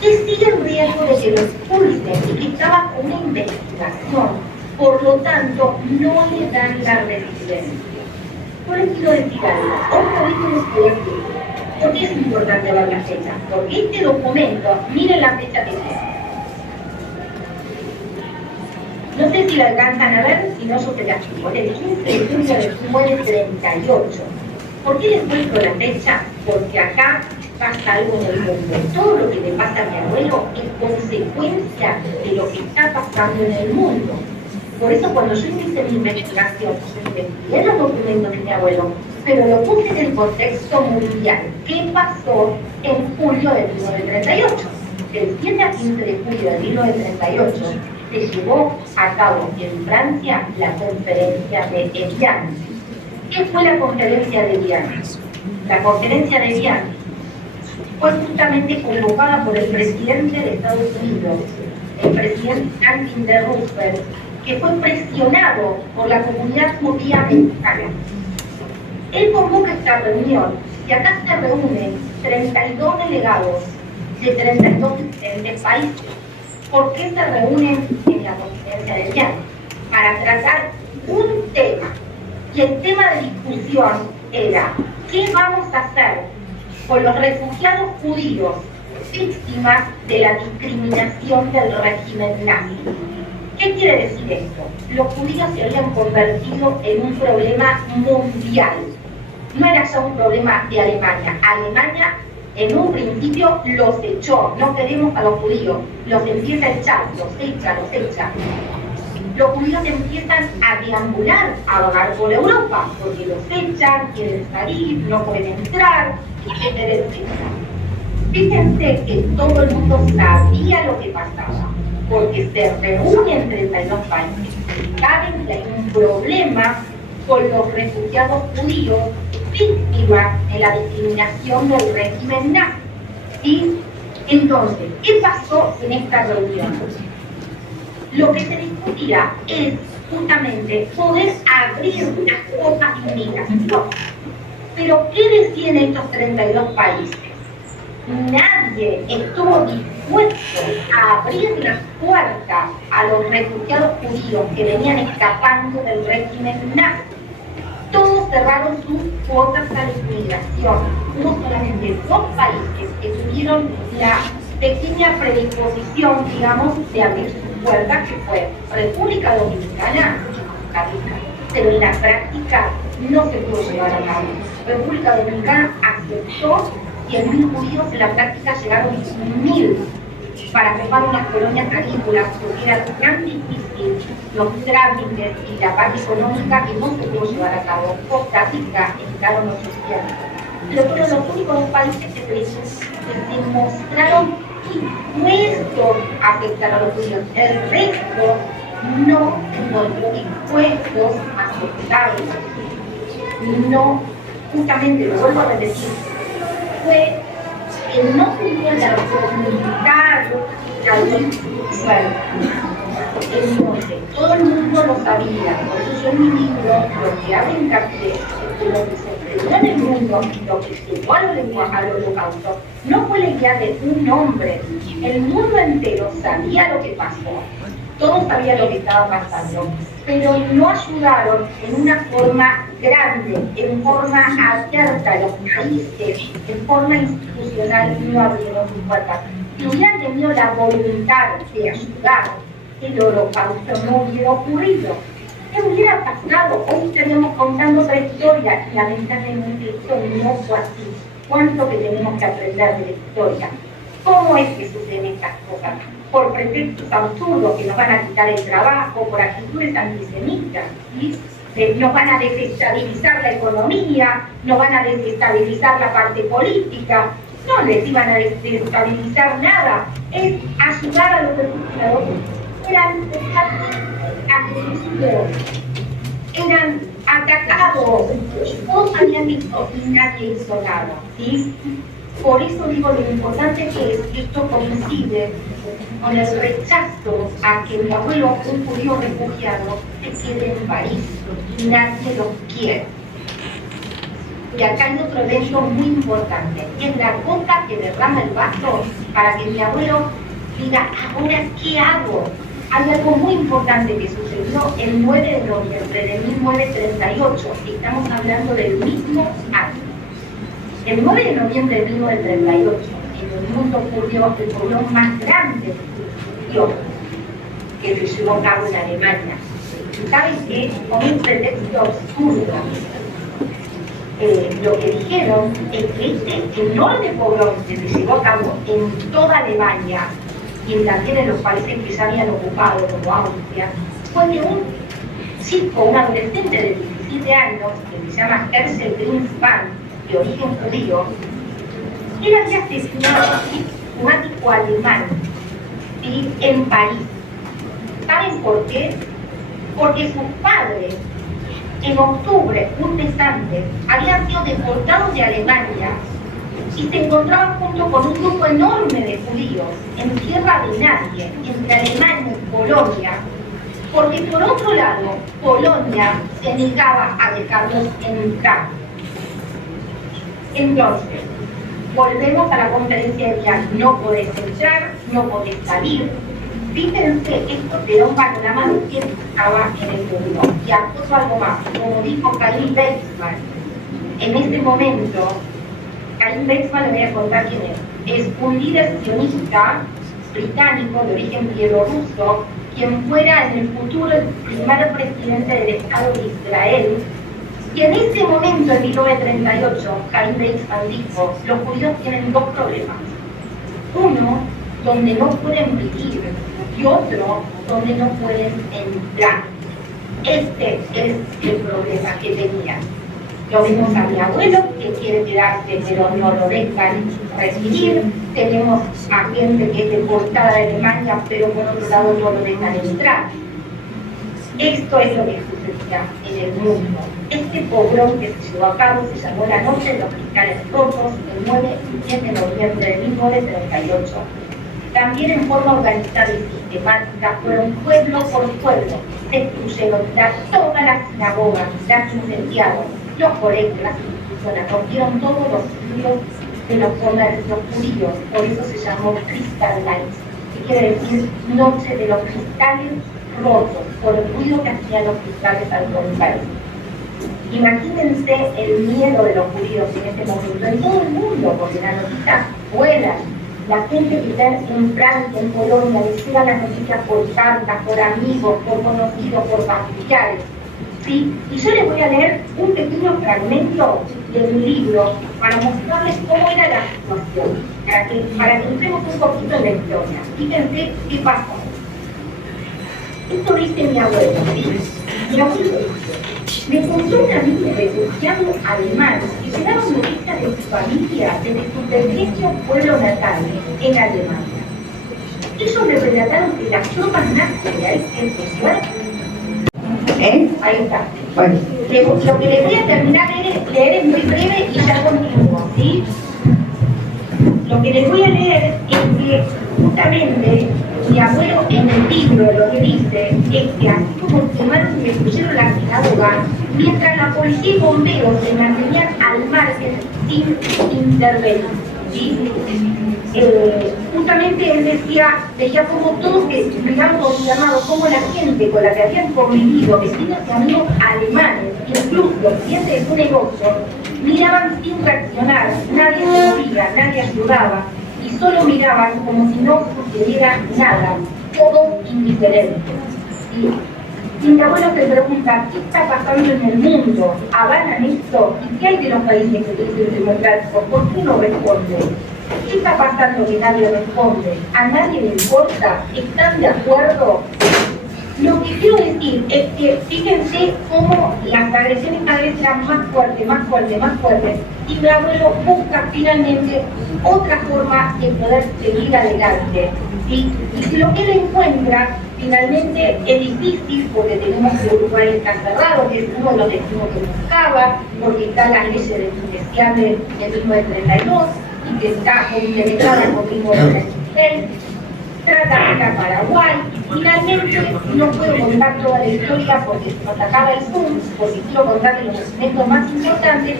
Que sigue el riesgo de que lo expulsen y que está bajo una investigación, por lo tanto no le dan la residencia. Yo les quiero decir algo, otra vez les quiero decir, ¿por qué es importante ver la fecha? Porque este documento, miren la fecha que tiene. No sé si la alcanzan a ver, si no yo se la explico. El 15 de junio de 1938. ¿Por qué les muestro la fecha? Porque acá pasa algo en el mundo. Todo lo que le pasa a mi abuelo es consecuencia de lo que está pasando en el mundo. Por eso cuando yo hice mi investigación, yo investigué los documentos de mi abuelo, pero lo puse en el contexto mundial. ¿Qué pasó en julio de 1938? Del 7 a 15 de julio de 1938 se llevó a cabo en Francia la conferencia de Evian. ¿Qué fue la conferencia de Evian? La conferencia de Evian fue justamente convocada por el presidente de Estados Unidos, el presidente Franklin D. Roosevelt, que fue presionado por la comunidad judía mexicana. Él convoca esta reunión y acá se reúnen 32 delegados de 32 diferentes países. ¿Por qué se reúnen en la conferencia de Evian? Para tratar un tema. Y el tema de discusión era, ¿qué vamos a hacer con los refugiados judíos víctimas de la discriminación del régimen nazi? ¿Qué quiere decir esto? Los judíos se habían convertido en un problema mundial. No era ya un problema de Alemania. Alemania en un principio los echó. No queremos a los judíos. Los empieza a echar, los echa. Los judíos empiezan a deambular, a vagar por Europa, porque los echan, quieren salir, no pueden entrar, etcétera, etcétera. Fíjense que todo el mundo sabía lo que pasaba, porque se reúnen 32 países. Saben que hay un problema con los refugiados judíos víctimas de la discriminación del régimen nazi. ¿Sí? Entonces, ¿qué pasó en esta reunión? Lo que se discutía es justamente poder abrir las cuotas de inmigración. Pero, ¿qué decían estos 32 países? Nadie estuvo dispuesto a abrir las puertas a los refugiados judíos que venían escapando del régimen nazi. Todos cerraron sus cuotas a la inmigración. Hubo solamente 2 países que tuvieron la pequeña predisposición, digamos, de abrir sus puertas, que fue República Dominicana y Costa Rica. Pero en la práctica no se pudo llevar a cabo. República Dominicana aceptó 100.000 judíos, en la práctica llegaron 1.000 para ocupar unas colonias agrícolas, porque era tan difícil los trámites y la parte económica que no se pudo llevar a cabo. Costa Rica entraron 800. Pero fueron los únicos 2 países que se mostraron dispuestos a aceptar a los judíos. El resto no se encontró dispuestos a aceptarlos. No, justamente, lo vuelvo a repetir, fue que no pudiera comunicar al entonces, todo el mundo lo sabía, por eso yo en mi libro lo que hago hincapié es que lo que se escribió en el mundo, lo que llevó al holocausto, no fue la idea de un hombre. El mundo entero sabía lo que pasó, todos sabían lo que estaba pasando, pero no ayudaron en una forma grande, en forma abierta. Los países, en forma institucional, no abrieron sus puertas. Si hubieran tenido la voluntad de ayudar, el holocausto no hubiera ocurrido. ¿Qué hubiera pasado? Hoy estaríamos contando otra historia y lamentablemente esto no fue así. ¿Cuánto que tenemos que aprender de la historia? ¿Cómo es que suceden estas cosas? Por pretextos absurdos que nos van a quitar el trabajo, por actitudes antisemitas, ¿sí? Nos van a desestabilizar la economía, nos van a desestabilizar la parte política. no les iban a desestabilizar nada, es ayudar a los refugiados, eran agredidos, eran atacados, y todos habían visto y nadie hizo nada, ¿sí? Por eso digo lo importante que es que esto coincide con el rechazo a que mi abuelo, un judío refugiado, se quede en París y nadie lo quiere. Y acá hay otro evento muy importante, y es la gota que derrama el vaso para que mi abuelo diga, ¿ahora qué hago? Hay algo muy importante que sucedió el 9 de noviembre de 1938, estamos hablando del mismo año. El 9 de noviembre de 1938, en el mundo ocurrió el pogrom más grande que se llevó a cabo en Alemania. ¿Saben qué? Con un pretexto absurdo. Lo que dijeron es que este enorme pogrom que se llevó a cabo en toda Alemania y también en los países que ya habían ocupado, como Austria, fue de un chico, un adolescente de 17 años, que se llama Herschel Greenspan, de origen judío. Él había asesinado a un diplomático alemán, ¿sí?, en París. ¿Saben por qué? Porque sus padres, en octubre, un mes antes, habían sido deportados de Alemania y se encontraban junto con un grupo enorme de judíos en tierra de nadie, entre Alemania y Polonia, porque por otro lado, Polonia se negaba a dejarlos entrar. Entonces, volvemos a la conferencia de Vial, no podés entrar, no podés salir. Fíjense, esto te da un panorama de quién estaba en el mundo. Y acoso algo más, como dijo Chaim Weizmann, en ese momento, Chaim Weizmann, le voy a contar quién es un líder sionista británico de origen bielorruso, quien fuera en el futuro el primer presidente del Estado de Israel. Y en ese momento, en 1938, Chaim Weizmann dijo, los judíos tienen dos problemas. Uno, donde no pueden vivir, y otro, donde no pueden entrar. Este es el problema que tenían. Lo vemos a mi abuelo, que quiere quedarse, pero no lo dejan recibir. Tenemos a gente que es deportada de Alemania, pero por otro lado no lo dejan entrar. Esto es lo que sucedía en el mundo. Este pogrom que se llevó a cabo se llamó la Noche de los Cristales Rotos, el 9 y 10 de noviembre de 1938. También en forma organizada y sistemática fueron pueblo por pueblo, se destruyeron todas las sinagogas, las incendiaron, los colegios, las instituciones, rompieron todos los libros de los comercios judíos, por eso se llamó Crystal Nights, que quiere decir Noche de los Cristales Rotos, por el ruido que hacían los cristales al romperse. Imagínense el miedo de los judíos en ese momento, en todo el mundo, porque las noticias vuelan. La gente que está en Francia, en Polonia, les llegan las noticias por cartas, por amigos, por conocidos, por familiares, ¿sí? Y yo les voy a leer un pequeño fragmento de mi libro para mostrarles cómo era la situación, para que entremos un poquito en la historia. Fíjense qué pasó. Esto dice mi abuelo, ¿sí? Mi abuelo me contó un amigo refugiado alemán que se daba noticias de su familia desde su pequeño pueblo natal, en Alemania. Ellos me relataron que las tropas nazis de ese lugar. Ahí está. Bueno, lo que les voy a terminar de leer es muy breve y ya continúo, ¿sí? Lo que les voy a leer es que justamente mi abuelo en el libro lo que dice es que así como quemaron y destruyeron la sinagoga, mientras la policía y bomberos se mantenían al margen sin intervenir, ¿sí? Justamente él decía como todos que estaban consternados, como la gente con la que habían convivido, vecinos y amigos alemanes, incluso clientes de su negocio, miraban sin reaccionar, nadie se movía, nadie ayudaba, y solo miraban como si no sucediera nada, todo indiferente. Y mi abuelo se pregunta, ¿qué está pasando en el mundo? ¿Avalan esto? ¿Y qué hay de los países que dicen democráticos? ¿Por qué no responden? ¿Qué está pasando que nadie responde? ¿A nadie le importa? ¿Están de acuerdo? Lo que quiero decir es que fíjense cómo las agresiones cada vez eran más fuertes, más fuertes, más fuertes, y mi abuelo busca finalmente otra forma de poder seguir adelante. ¿Sí? Y lo que él encuentra finalmente es difícil porque tenemos que Uruguay está cerrado, que es uno de los destinos que buscaba, porque está la ley de indeseable de 1932 y que está complementada con 1936. Trata de ir a Paraguay. Finalmente, no puedo contar toda la historia porque se nos acaba el Zoom, porque quiero contarles los documentos más importantes,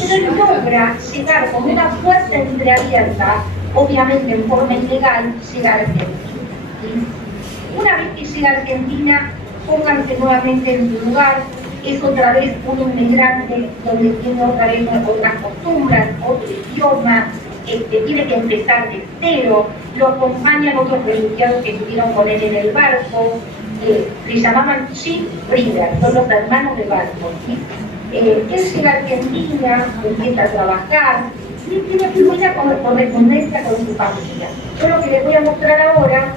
pero él logra llegar con una puerta entreabierta, obviamente en forma ilegal, llegar a Argentina. ¿Sí? Una vez que llega a Argentina, pónganse nuevamente en su lugar, es otra vez un inmigrante donde tiene otra vez otras costumbres, otro idioma, tiene que empezar de cero, lo acompañan otros refugiados que estuvieron con él en el barco, le llamaban Ship Breeder, son los hermanos de barco. ¿Sí? Él llega a Argentina, empieza a trabajar, y tiene mucha correspondencia con su familia. Yo lo que les voy a mostrar ahora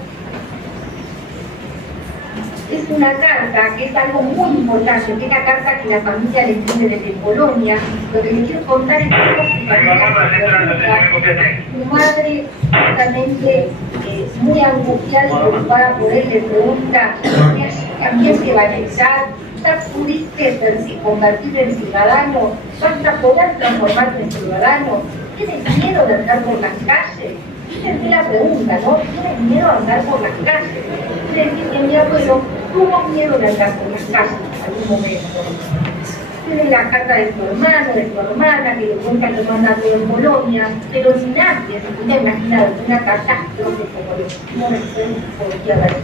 es una carta que es algo muy importante, que es la carta que la familia le escribe desde Polonia. Lo que les quiero contar es que su madre, justamente muy angustiada y preocupada por él, le pregunta: ¿también se va a echar? ¿Ya pudiste convertirte en ciudadano? ¿Vas a poder transformarte en ciudadano? ¿Tienes miedo de andar por las calles? Fíjense la pregunta, ¿no? ¿Tienes miedo de andar por las calles? Quiere decir que mi abuelo tuvo miedo de andar por las calles en algún momento. Tiene la carta de su hermano, de su hermana, que le cuenta que manda todo en Polonia, pero nadie se puede imaginar una catástrofe como lo que no podía haber.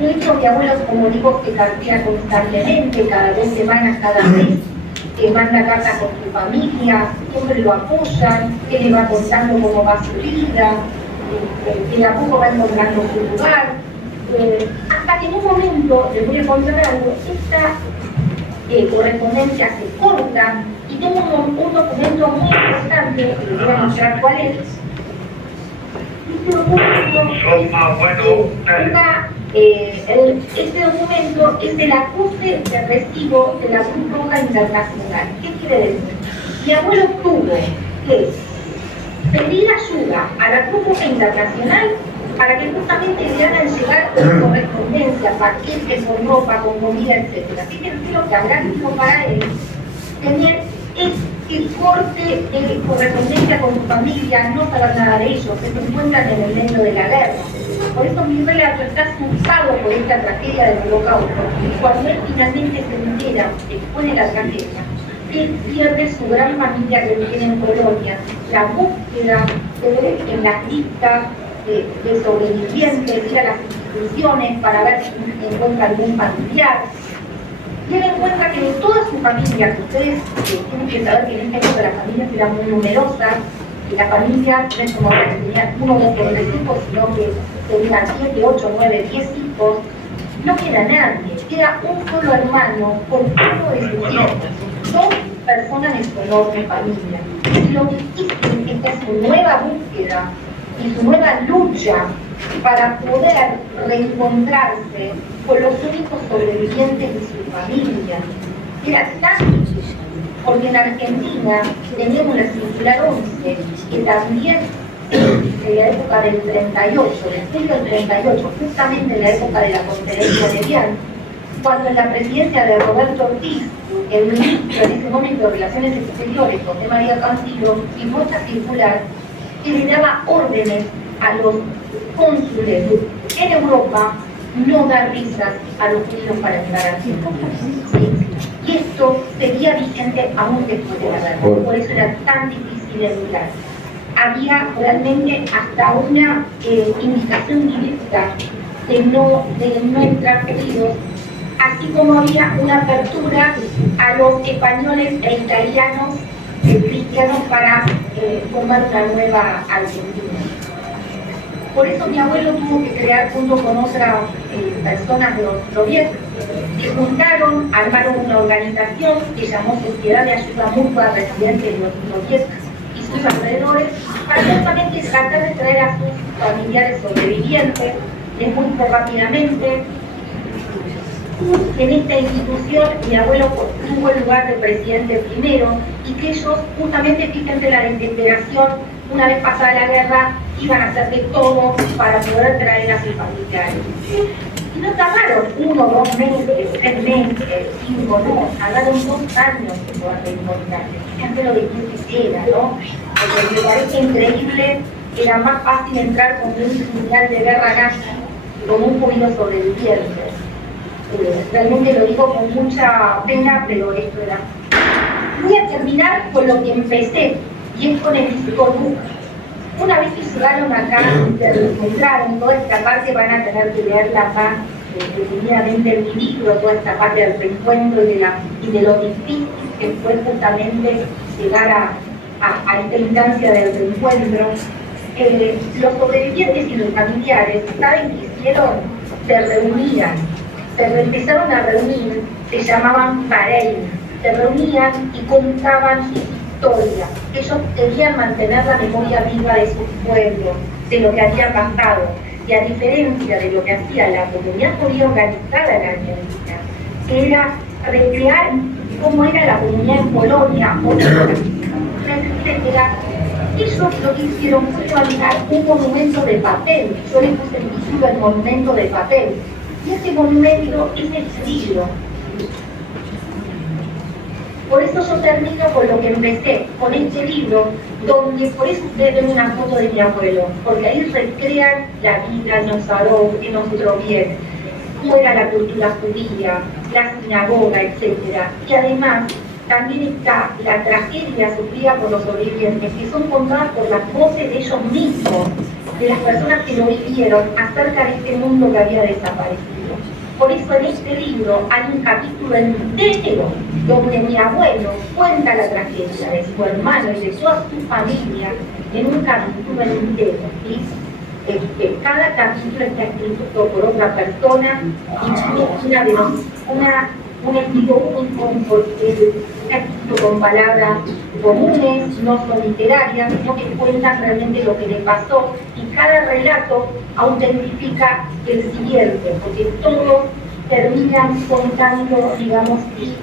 De hecho, mi abuelo, como digo, que cartea constantemente, cada 2 semanas, cada mes, que manda cartas con su familia, siempre lo apoyan, que le va contando cómo va su vida, que de a poco va encontrando su lugar. Hasta que en un momento, les voy a contar algo, esta correspondencia se corta y tengo un documento muy importante que les voy a mostrar cuál es. Este documento es el acuse de recibo de la Cruz Roja Internacional. ¿Qué quiere decir? Mi abuelo tuvo que pedir ayuda a la Cruz Roja Internacional para que justamente le hagan llegar correspondencia, paquetes con ropa, con comida, etc. Fíjense lo que habrá sido para él tener este corte de correspondencia con su familia, no saber nada de ellos, que se encuentran en el medio de la guerra. Por eso mi relato está asustado por esta tragedia del Holocausto. Y cuando él finalmente se entera, después de la tragedia, él pierde su gran familia que tiene en Polonia, la búsqueda en las listas de sobrevivientes, ir a las instituciones para ver si encuentra algún familiar. Y él encuentra que de toda su familia, que ustedes tienen que saber que en este caso las familias eran muy numerosas, y la familia no es como que tenía 1 o 2 o 3 hijos, sino que tenían 7, 8, 9, 10 hijos, no queda nadie, queda un solo hermano con uno de sus hijos, 2 personas de su enorme familia. Y lo difícil es que su nueva búsqueda y su nueva lucha para poder reencontrarse con los únicos sobrevivientes de su familia era tan difícil, porque en Argentina tenemos la circular 11, que también de la época del 38, del siglo del 38, justamente en la época de la conferencia de Vian, cuando en la presidencia de Roberto Ortiz, el ministro en ese momento de Relaciones Exteriores, José María Cancino, firmó esta circular que le daba órdenes a los cónsules en Europa no dar visas a los judíos para entrar a Argentina. ¿Sí? Y esto seguía vigente aún después de la guerra, por eso era tan difícil de lograr. Había realmente hasta una indicación directa de no entrar judíos, así como había una apertura a los españoles e italianos cristianos para formar una nueva Argentina. Por eso mi abuelo tuvo que crear, junto con otras personas de Soviet, se juntaron, armaron una organización que llamó Sociedad de Ayuda Mutua a Residentes de los Soviet y sus alrededores, para justamente tratar de traer a sus familiares sobrevivientes. Les cuento rápidamente, En esta institución mi abuelo tuvo el lugar de presidente primero y que ellos, justamente, fíjense la desesperación, una vez pasada la guerra, iban a hacer de todo para poder traer a sus familiares. Y no tardaron 1, 2 meses, 3 meses, 5, no, tardaron 2 años en poder reencontrarse. Fíjense lo difícil que era, ¿no? Porque me parece increíble, era más fácil entrar con un criminal de guerra nazi que con un judío sobreviviente. Realmente lo digo con mucha pena, pero esto era. Voy a terminar con lo que empecé, y es con el disco duro. Una vez que llegaron acá y se encontraron, toda esta parte van a tener que leerla acá, detenidamente en mi libro, toda esta parte del reencuentro y de lo difícil que fue justamente llegar a esta instancia del reencuentro. Los sobrevivientes y los familiares, ¿saben qué hicieron? Se reunían. Se empezaron a reunir, se llamaban parejas, se reunían y contaban su historia. Ellos querían mantener la memoria viva de sus pueblos, de lo que había pasado. Y a diferencia de lo que hacía la comunidad judía organizada en Argentina, que era recrear cómo era la comunidad en Polonia o etcétera, ellos lo que hicieron fue fabricar un monumento de papel. Yo le puse el título del monumento de papel. Y este monumento es el libro. Por eso yo termino con lo que empecé, con este libro, donde por eso ustedes ven una foto de mi abuelo, porque ahí recrean la vida en nuestro bien, cómo era la cultura judía, la sinagoga, etc. Y además también está la tragedia sufrida por los sobrevivientes, que son contadas por las voces de ellos mismos, de las personas que lo vivieron acerca de este mundo que había desaparecido. Por eso en este libro hay un capítulo entero donde mi abuelo cuenta la tragedia de su hermano y de toda su familia en un capítulo entero, ¿sí? Cada capítulo está escrito por otra persona y tiene un estilo único, porque está escrito con palabras comunes, no son literarias, sino que cuentan realmente lo que le pasó, y cada relato autentifica el siguiente, porque todos terminan contando, digamos, y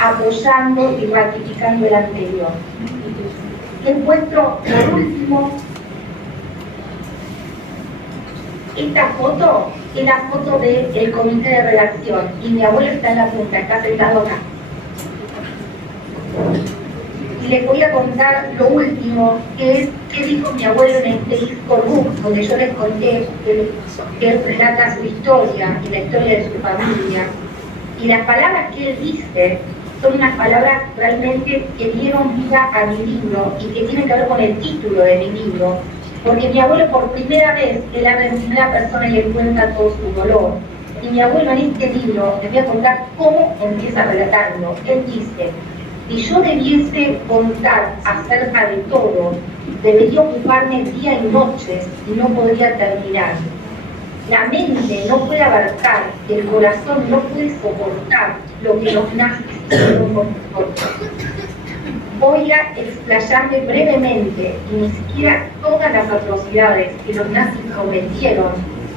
apoyando y ratificando el anterior. Y encuentro, por último, esta foto es la foto del comité de redacción, y mi abuelo está en la punta, está sentado acá. Y les voy a contar lo último, que es qué dijo mi abuelo en este disco book, donde yo les conté que él relata su historia y la historia de su familia. Y las palabras que él dice son unas palabras realmente que dieron vida a mi libro y que tienen que ver con el título de mi libro. Porque mi abuelo, por primera vez, él habla en primera persona y él cuenta todo su dolor. Y mi abuelo en este libro, les voy a contar cómo empieza a relatarlo. Él dice: si yo debiese contar acerca de todo, debería ocuparme día y noches y no podría terminar. La mente no puede abarcar, el corazón no puede soportar lo que los nazis hicieron con nosotros. Voy a explayarme brevemente, y ni siquiera todas las atrocidades que los nazis cometieron,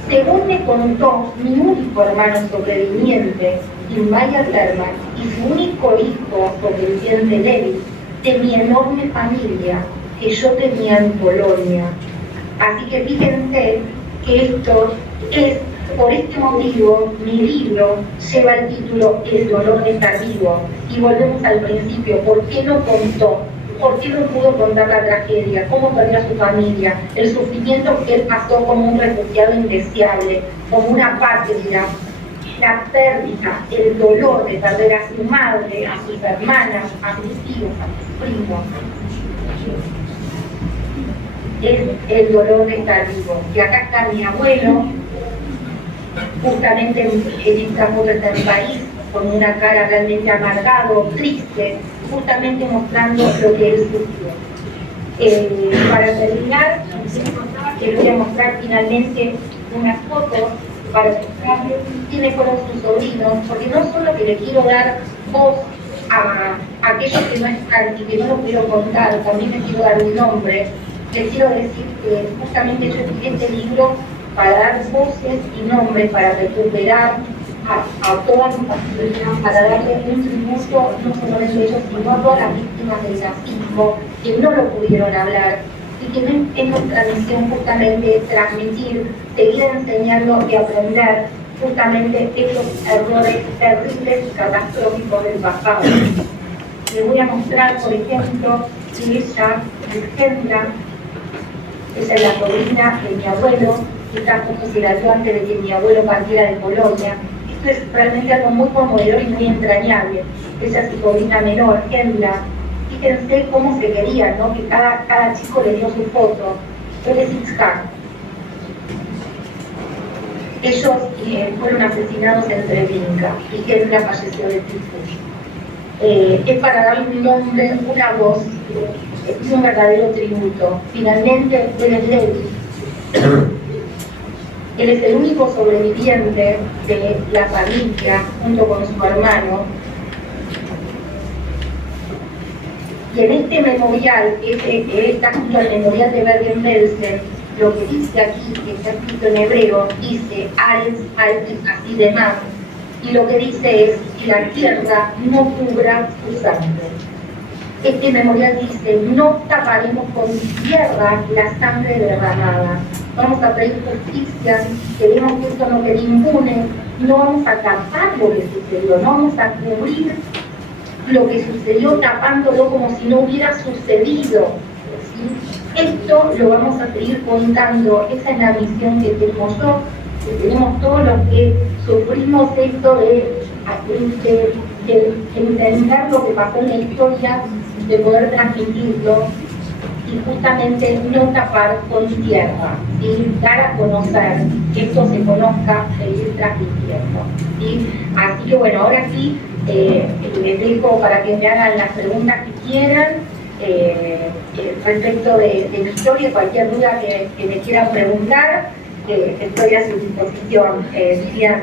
según me contó mi único hermano sobreviviente, Inmaya Lerman, y su único hijo sobreviviente, Levi, de mi enorme familia que yo tenía en Polonia. Así que fíjense que esto es, por este motivo, mi libro lleva el título El dolor de estar vivo. Y volvemos al principio, ¿por qué no contó? ¿Por qué no pudo contar la tragedia? ¿Cómo perdió a su familia? El sufrimiento que él pasó como un refugiado indeseable, como una patria, la pérdida, el dolor de perder a su madre, a sus hermanas, a sus tíos, a sus primos. Es el dolor de estar vivo. Y acá está mi abuelo, justamente en esta foto está en París, con una cara realmente amargado, triste, justamente mostrando lo que él sufrió. Para terminar, les voy a mostrar finalmente unas fotos para mostrarles quiénes fueron sus sobrinos, porque no solo que le quiero dar voz a aquellos que no están y que no lo quiero contar, también les quiero dar un nombre. Les quiero decir que justamente yo escribí este libro para dar voces y nombres, para recuperar a todas nuestras víctimas, para darle un tributo no solamente a ellos, sino a todas las víctimas del nazismo que no lo pudieron hablar, y que es nuestra misión justamente transmitir, seguir enseñando y aprender justamente esos errores terribles y catastróficos del pasado. Les voy a mostrar, por ejemplo, que ella es Hendra, ella es la sobrina de mi abuelo, que está justo se graduó antes de que mi abuelo partiera de Polonia. Esto es realmente algo muy conmovedor y muy entrañable. Ella es su sobrina menor, Hendra. Fíjense cómo se querían, ¿no? Que cada chico le dio su foto. Él es Itzhak. Ellos fueron asesinados en Treblinka y Hendra falleció de tifus. Es para darle un nombre, una voz, es un verdadero tributo. Finalmente, él es Levi. Él es el único sobreviviente de la familia, junto con su hermano. Y en este memorial, que está junto al memorial de Bergen-Belsen, lo que dice aquí, que está escrito en hebreo, dice Ares, así de más. Y lo que dice es que la tierra no cubra su sangre. Este memorial dice, no taparemos con tierra la sangre derramada. Vamos a pedir justicia, queremos que esto no quede impune, no vamos a tapar lo que sucedió, no vamos a cubrir lo que sucedió tapándolo como si no hubiera sucedido. ¿Sí? Esto lo vamos a seguir contando, esa es la misión que tenemos yo, que tenemos todos los que sufrimos esto de entender lo que pasó en la historia, de poder transmitirlo y justamente no tapar con tierra, ¿sí? Dar a conocer, que esto se conozca, seguir transmitiendo, ¿sí? Así que bueno, ahora sí, les dejo para que me hagan las preguntas que quieran respecto de mi historia, cualquier duda que me quieran preguntar, estoy a su disposición. Lilian.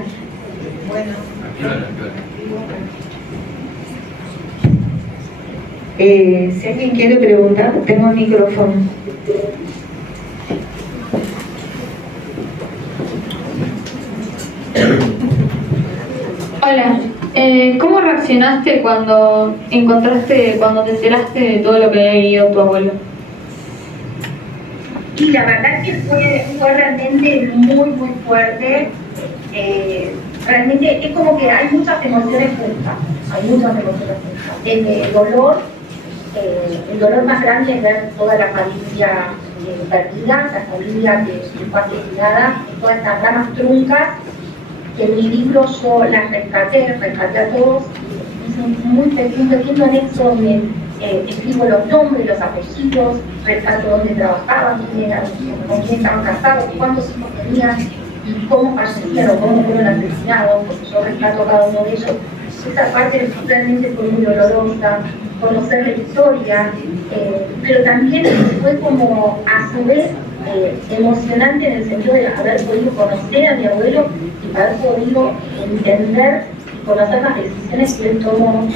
Bueno. Si alguien quiere preguntar, tengo el micrófono. Hola, ¿cómo reaccionaste cuando te enteraste de todo lo que había vivido tu abuelo? Y la verdad que fue realmente muy fuerte. Realmente es como que hay muchas emociones juntas. El dolor más grande es ver toda la familia perdida, la familia que fue asesinada, todas estas ramas truncas, que en mi libro yo las rescaté a todos, hice un pequeño anexo donde escribo los nombres, los apellidos, rescato dónde trabajaban, con quién estaban casados, cuántos hijos tenían y cómo fallecieron, cómo fueron asesinados, porque yo rescato a cada uno de ellos. Esa parte realmente fue muy dolorosa, conocer la historia, pero también fue como a su vez emocionante en el sentido de haber podido conocer a mi abuelo y haber podido entender y conocer las decisiones que él tomó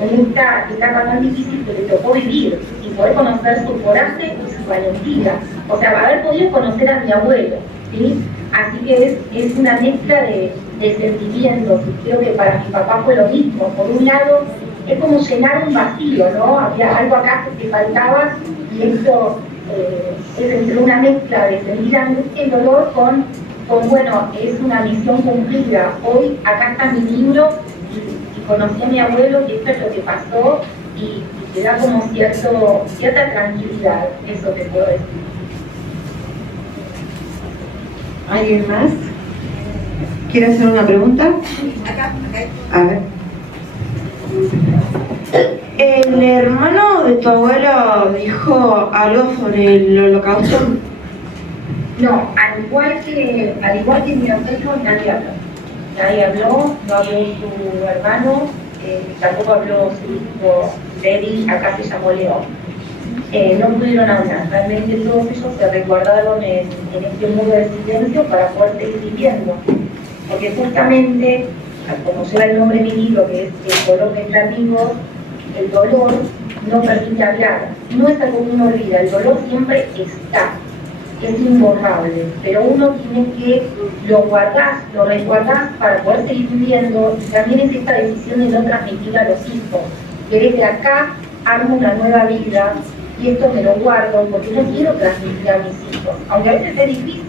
en esta etapa tan difícil que le tocó vivir y poder conocer su coraje y su valentía. O sea, haber podido conocer a mi abuelo, ¿sí? Así que es una mezcla de sentimientos y creo que para mi papá fue lo mismo. Por un lado, es como llenar un vacío, ¿no? Había algo acá que te faltaba y esto es entre una mezcla de sentir angustia y dolor con bueno, es una misión cumplida. Hoy acá está mi libro y conocí a mi abuelo y esto es lo que pasó y te da como cierta tranquilidad, eso te puedo decir. ¿Alguien más? ¿Quiere hacer una pregunta? Acá. A ver. ¿El hermano de tu abuelo dijo algo sobre el holocausto? No, al igual que mi abuelo, nadie habló, no habló su hermano, tampoco habló su hijo Levi, acá se llamó León. No pudieron hablar, realmente todos ellos se resguardaron en este muro de silencio para poder seguir viviendo, porque justamente, como lleva el nombre de mi libro, que es El dolor legislativo, el dolor no permite hablar, no es algo que uno olvida, el dolor siempre está. es imborrable, pero uno tiene que lo resguardás para poder seguir viviendo, y también es esta decisión de no transmitir a los hijos, que desde acá armo una nueva vida y esto me lo guardo porque no quiero transmitir a mis hijos, aunque a veces es difícil.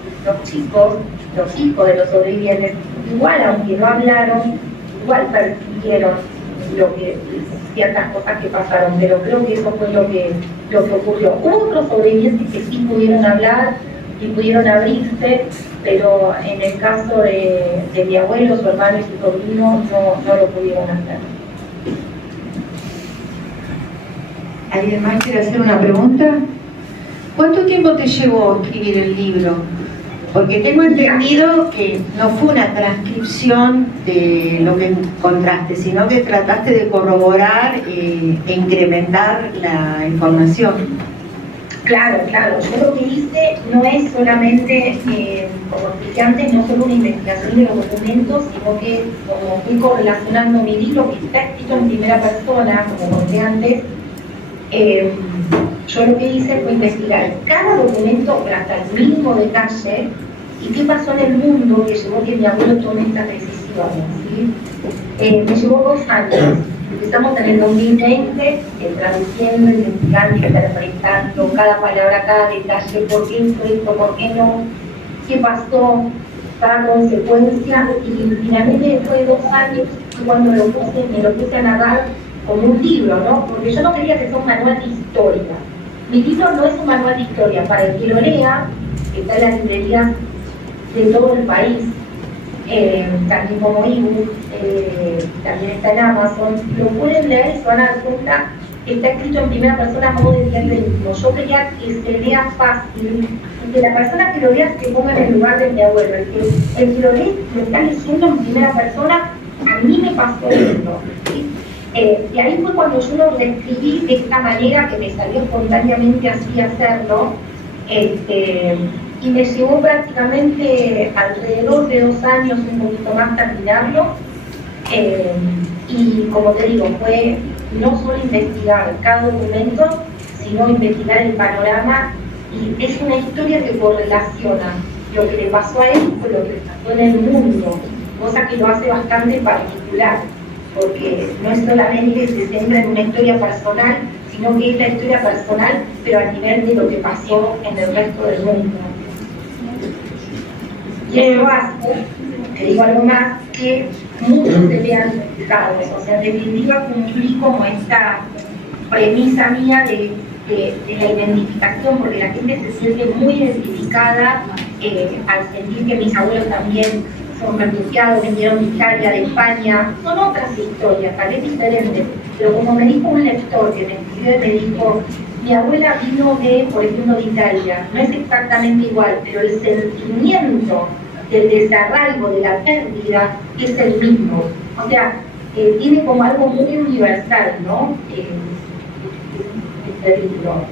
Los hijos de los sobrevivientes, igual aunque no hablaron, igual percibieron ciertas cosas que pasaron, pero creo que eso fue lo que ocurrió. Hubo otros sobrevivientes que sí pudieron hablar y pudieron abrirse, pero en el caso de mi abuelo, su hermano y su sobrino no lo pudieron hacer. ¿Alguien más quiere hacer una pregunta? ¿Cuánto tiempo te llevó escribir el libro? Porque tengo entendido que no fue una transcripción de lo que encontraste, sino que trataste de corroborar e incrementar la información. Claro. Yo lo que hice no es solamente, como expliqué antes, no solo una investigación de los documentos, sino que como fui correlacionando mi libro, que está escrito en primera persona, como conté antes, yo lo que hice fue investigar cada documento hasta el mínimo detalle y qué pasó en el mundo que llevó a que mi abuelo tome esta decisión, ¿sí? Me llevó 2 años. Empezamos en el 2020, traduciendo, investigando, interpretando cada palabra, cada detalle, por qué hizo esto, por qué no, qué pasó, cada consecuencia, y finalmente después de 2 años cuando me lo puse a narrar como un libro, ¿no? Porque yo no quería que sea un manual de historia. Mi libro no es un manual de historia, para el que lo lea, que está en las librerías de todo el país, también como ebook, también está en Amazon, lo pueden leer y se van a dar cuenta que está escrito en primera persona a modo de guía del mismo. Yo quería que se lea fácil y que la persona que lo lea se ponga en el lugar de mi abuelo. El que lo lee lo está leyendo en primera persona, a mí me pasó esto, ¿sí? Y ahí fue cuando yo lo reescribí de esta manera que me salió espontáneamente así hacerlo, y me llevó prácticamente alrededor de 2 años, un poquito más, terminarlo. Y como te digo, fue no solo investigar cada documento, sino investigar el panorama, y es una historia que correlaciona lo que le pasó a él con lo que le pasó en el mundo, cosa que lo hace bastante particular, porque no es solamente que se centra en una historia personal, sino que es la historia personal, pero a nivel de lo que pasó en el resto del mundo. Y eso hace, te digo algo más, que muchos se vean identificados. O sea, en definitiva cumplí como esta premisa mía de la identificación, porque la gente se siente muy identificada al sentir que mis abuelos también son refugiados, vinieron de Italia, de España. Son otras historias, tal vez diferentes, pero como me dijo un lector que me escribió y me dijo, mi abuela vino por ejemplo, de Italia, no es exactamente igual, pero el sentimiento del desarraigo, de la pérdida, es el mismo. O sea, tiene como algo muy universal, ¿no? Este libro,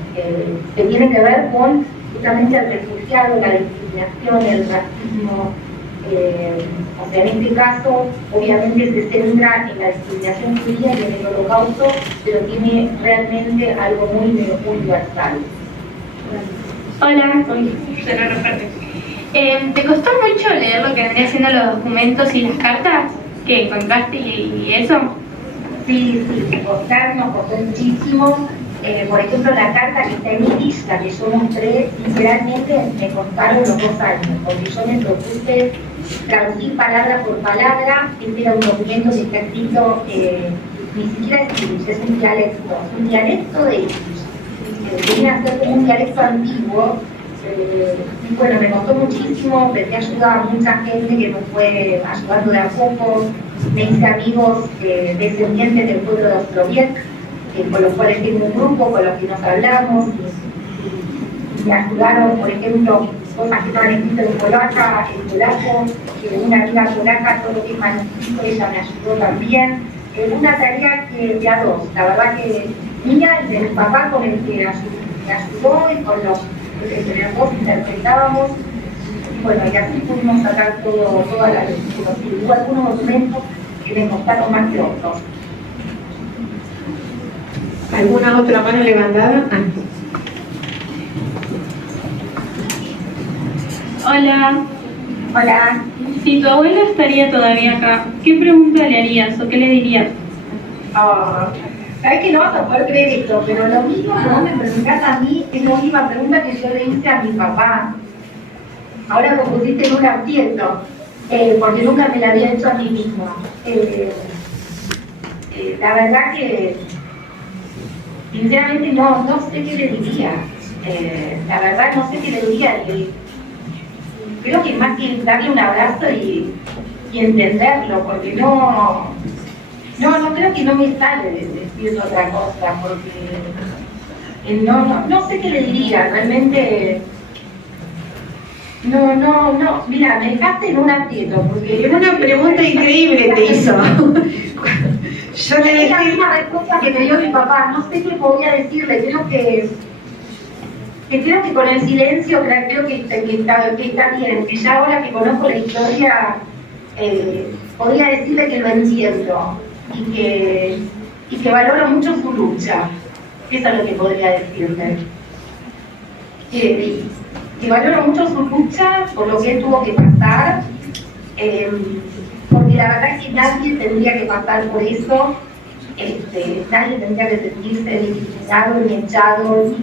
que tiene que ver con justamente el refugiado, la discriminación, el racismo. O sea, en este caso, obviamente se centra en la discriminación judía y en el holocausto, pero tiene realmente algo muy universal. Hola, soy Susana Rafarte. ¿Te costó mucho leer lo que venía siendo los documentos y las cartas que encontraste y eso? Sí, nos costó muchísimo. Por ejemplo, la carta que está en Yiddish, la que yo mostré, literalmente me costaron los 2 años, porque yo me propuse traducir palabra por palabra. Este era un documento que está escrito, ni siquiera es Yiddish, es un dialecto de Yiddish. Viene a ser como un dialecto antiguo. Y bueno, me costó muchísimo, pedí ayuda a mucha gente que me fue ayudando de a poco. Me hice amigos descendientes del pueblo de Ostroviec, con los cuales tengo un grupo, con los que nos hablamos, y me ayudaron, por ejemplo, cosas que estaban escritas en polaca, en polaco, una amiga polaca, todo lo que es manuscrito, ella me ayudó también. Una tarea que de a 2, la verdad que mía y de mi papá, con el que me ayudó, y con los que entre los 2 interpretábamos. Y bueno, y así pudimos sacar toda la lectura. Hubo algunos documentos que me costaron más que otros. ¿Alguna otra mano levantada? Hola. Hola. Si tu abuelo estaría todavía acá, ¿qué pregunta le harías o qué le dirías? Sabes que no vas a poder creer esto, pero lo mismo que vos me preguntás a mí es la última pregunta que yo le hice a mi papá. Ahora me pusiste en un aprieto, porque nunca me la había hecho a mí misma. La verdad que, sinceramente, no sé qué le diría. La verdad no sé qué le diría. Creo que más que darle un abrazo y entenderlo, porque no creo que no me sale decir otra cosa, porque no sé qué le diría, realmente. Mira, me dejaste en un aprieto, porque Es una pregunta increíble te hizo. Yo le es dije... la misma respuesta que me dio mi papá, no sé qué podría decirle, creo que con el silencio creo que está bien, que ya ahora que conozco la historia, podría decirle que lo entiendo y que valoro mucho su lucha. Eso es lo que podría decirle. Que valoro mucho su lucha por lo que él tuvo que pasar, porque la verdad es que nadie tendría que pasar por eso, nadie tendría que sentirse discriminado ni echado.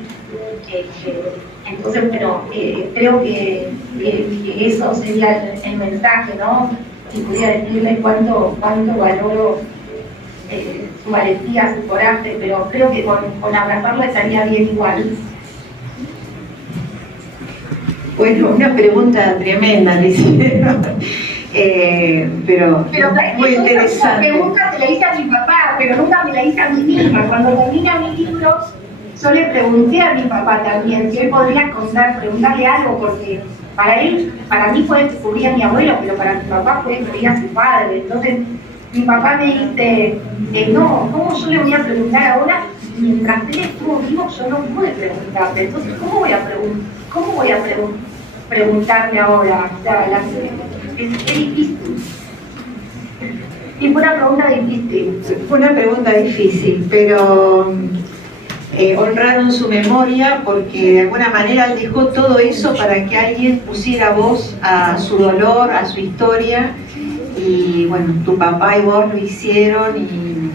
Entonces, bueno, creo que eso sería el mensaje, ¿no? Si pudiera decirle cuánto valoro su valentía, su coraje, pero creo que con abrazarlo estaría bien igual. Bueno, una pregunta tremenda le hicieron, pero muy interesante. Esa pregunta se la hice a mi papá, pero nunca me la hice a mí misma. Cuando terminé mi libro, yo le pregunté a mi papá también si él podría preguntarle algo, porque para mí fue descubrir a mi abuelo, pero para mi papá fue descubrir a su padre. Entonces, mi papá me dice, no, ¿cómo yo le voy a preguntar ahora? Mientras él estuvo vivo, yo no pude preguntarle. Entonces, ¿cómo voy a preguntarle ahora? O sea, es difícil. Y fue una pregunta difícil. Fue una pregunta difícil, pero honraron su memoria porque de alguna manera él dejó todo eso para que alguien pusiera voz a su dolor, a su historia. Y bueno, tu papá y vos lo hicieron y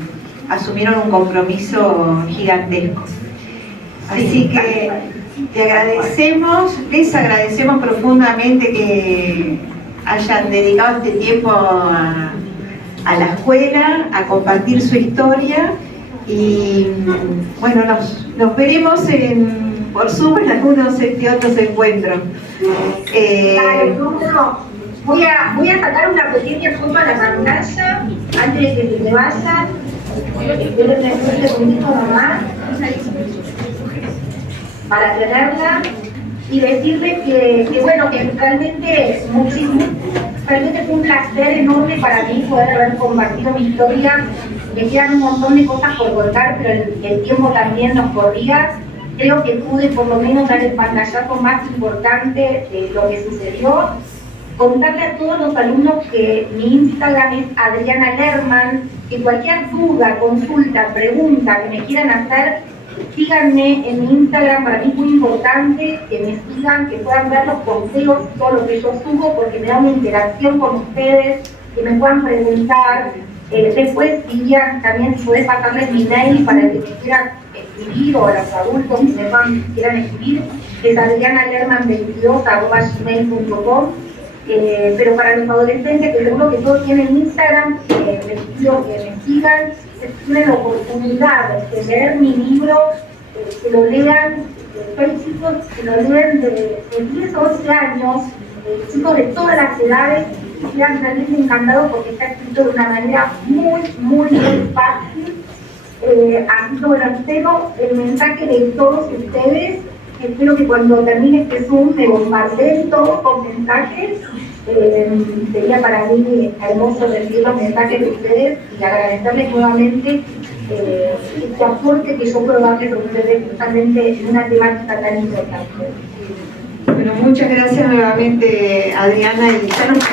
asumieron un compromiso gigantesco. Así que les agradecemos profundamente que hayan dedicado este tiempo a la escuela, a compartir su historia y bueno, nos veremos por Zoom en algunos otros encuentros. Voy a sacar una pequeña foto a la pantalla antes de que se me vayan. Espérenme un segundito nomás para tenerla y decirles que bueno, que realmente fue un placer enorme para mí poder haber compartido mi historia. Me quedan un montón de cosas por contar, pero el tiempo también nos corría. Creo que pude por lo menos dar el pantallazo más importante de lo que sucedió. Contarle a todos los alumnos que mi Instagram es Adriana Lerman, que cualquier duda, consulta, pregunta que me quieran hacer, síganme en mi Instagram. Para mí es muy importante que me sigan, que puedan ver los posteos, todo lo que yo subo, porque me da una interacción con ustedes, que me puedan preguntar. Después, Vivian, también si podés pasarles mi mail para el que me quieran escribir, o a los adultos que me quieran escribir, es adrianalerman22@gmail.com. Pero para los adolescentes, que seguro que todos tienen Instagram, les pido que me sigan, tienen la oportunidad de leer mi libro, que lo lean. Hay chicos que lo leen de 10 o 11 años, chicos de todas las edades, y quedan realmente encantados porque está escrito de una manera muy fácil. Así que bueno, espero el mensaje de todos ustedes. Espero que cuando termine este Zoom me bombardeen todos con mensajes. Sería para mí hermoso recibir los mensajes de ustedes y agradecerles nuevamente este aporte que yo puedo darles a ustedes justamente en una temática tan importante. Bueno, muchas gracias nuevamente, Adriana, y ya nos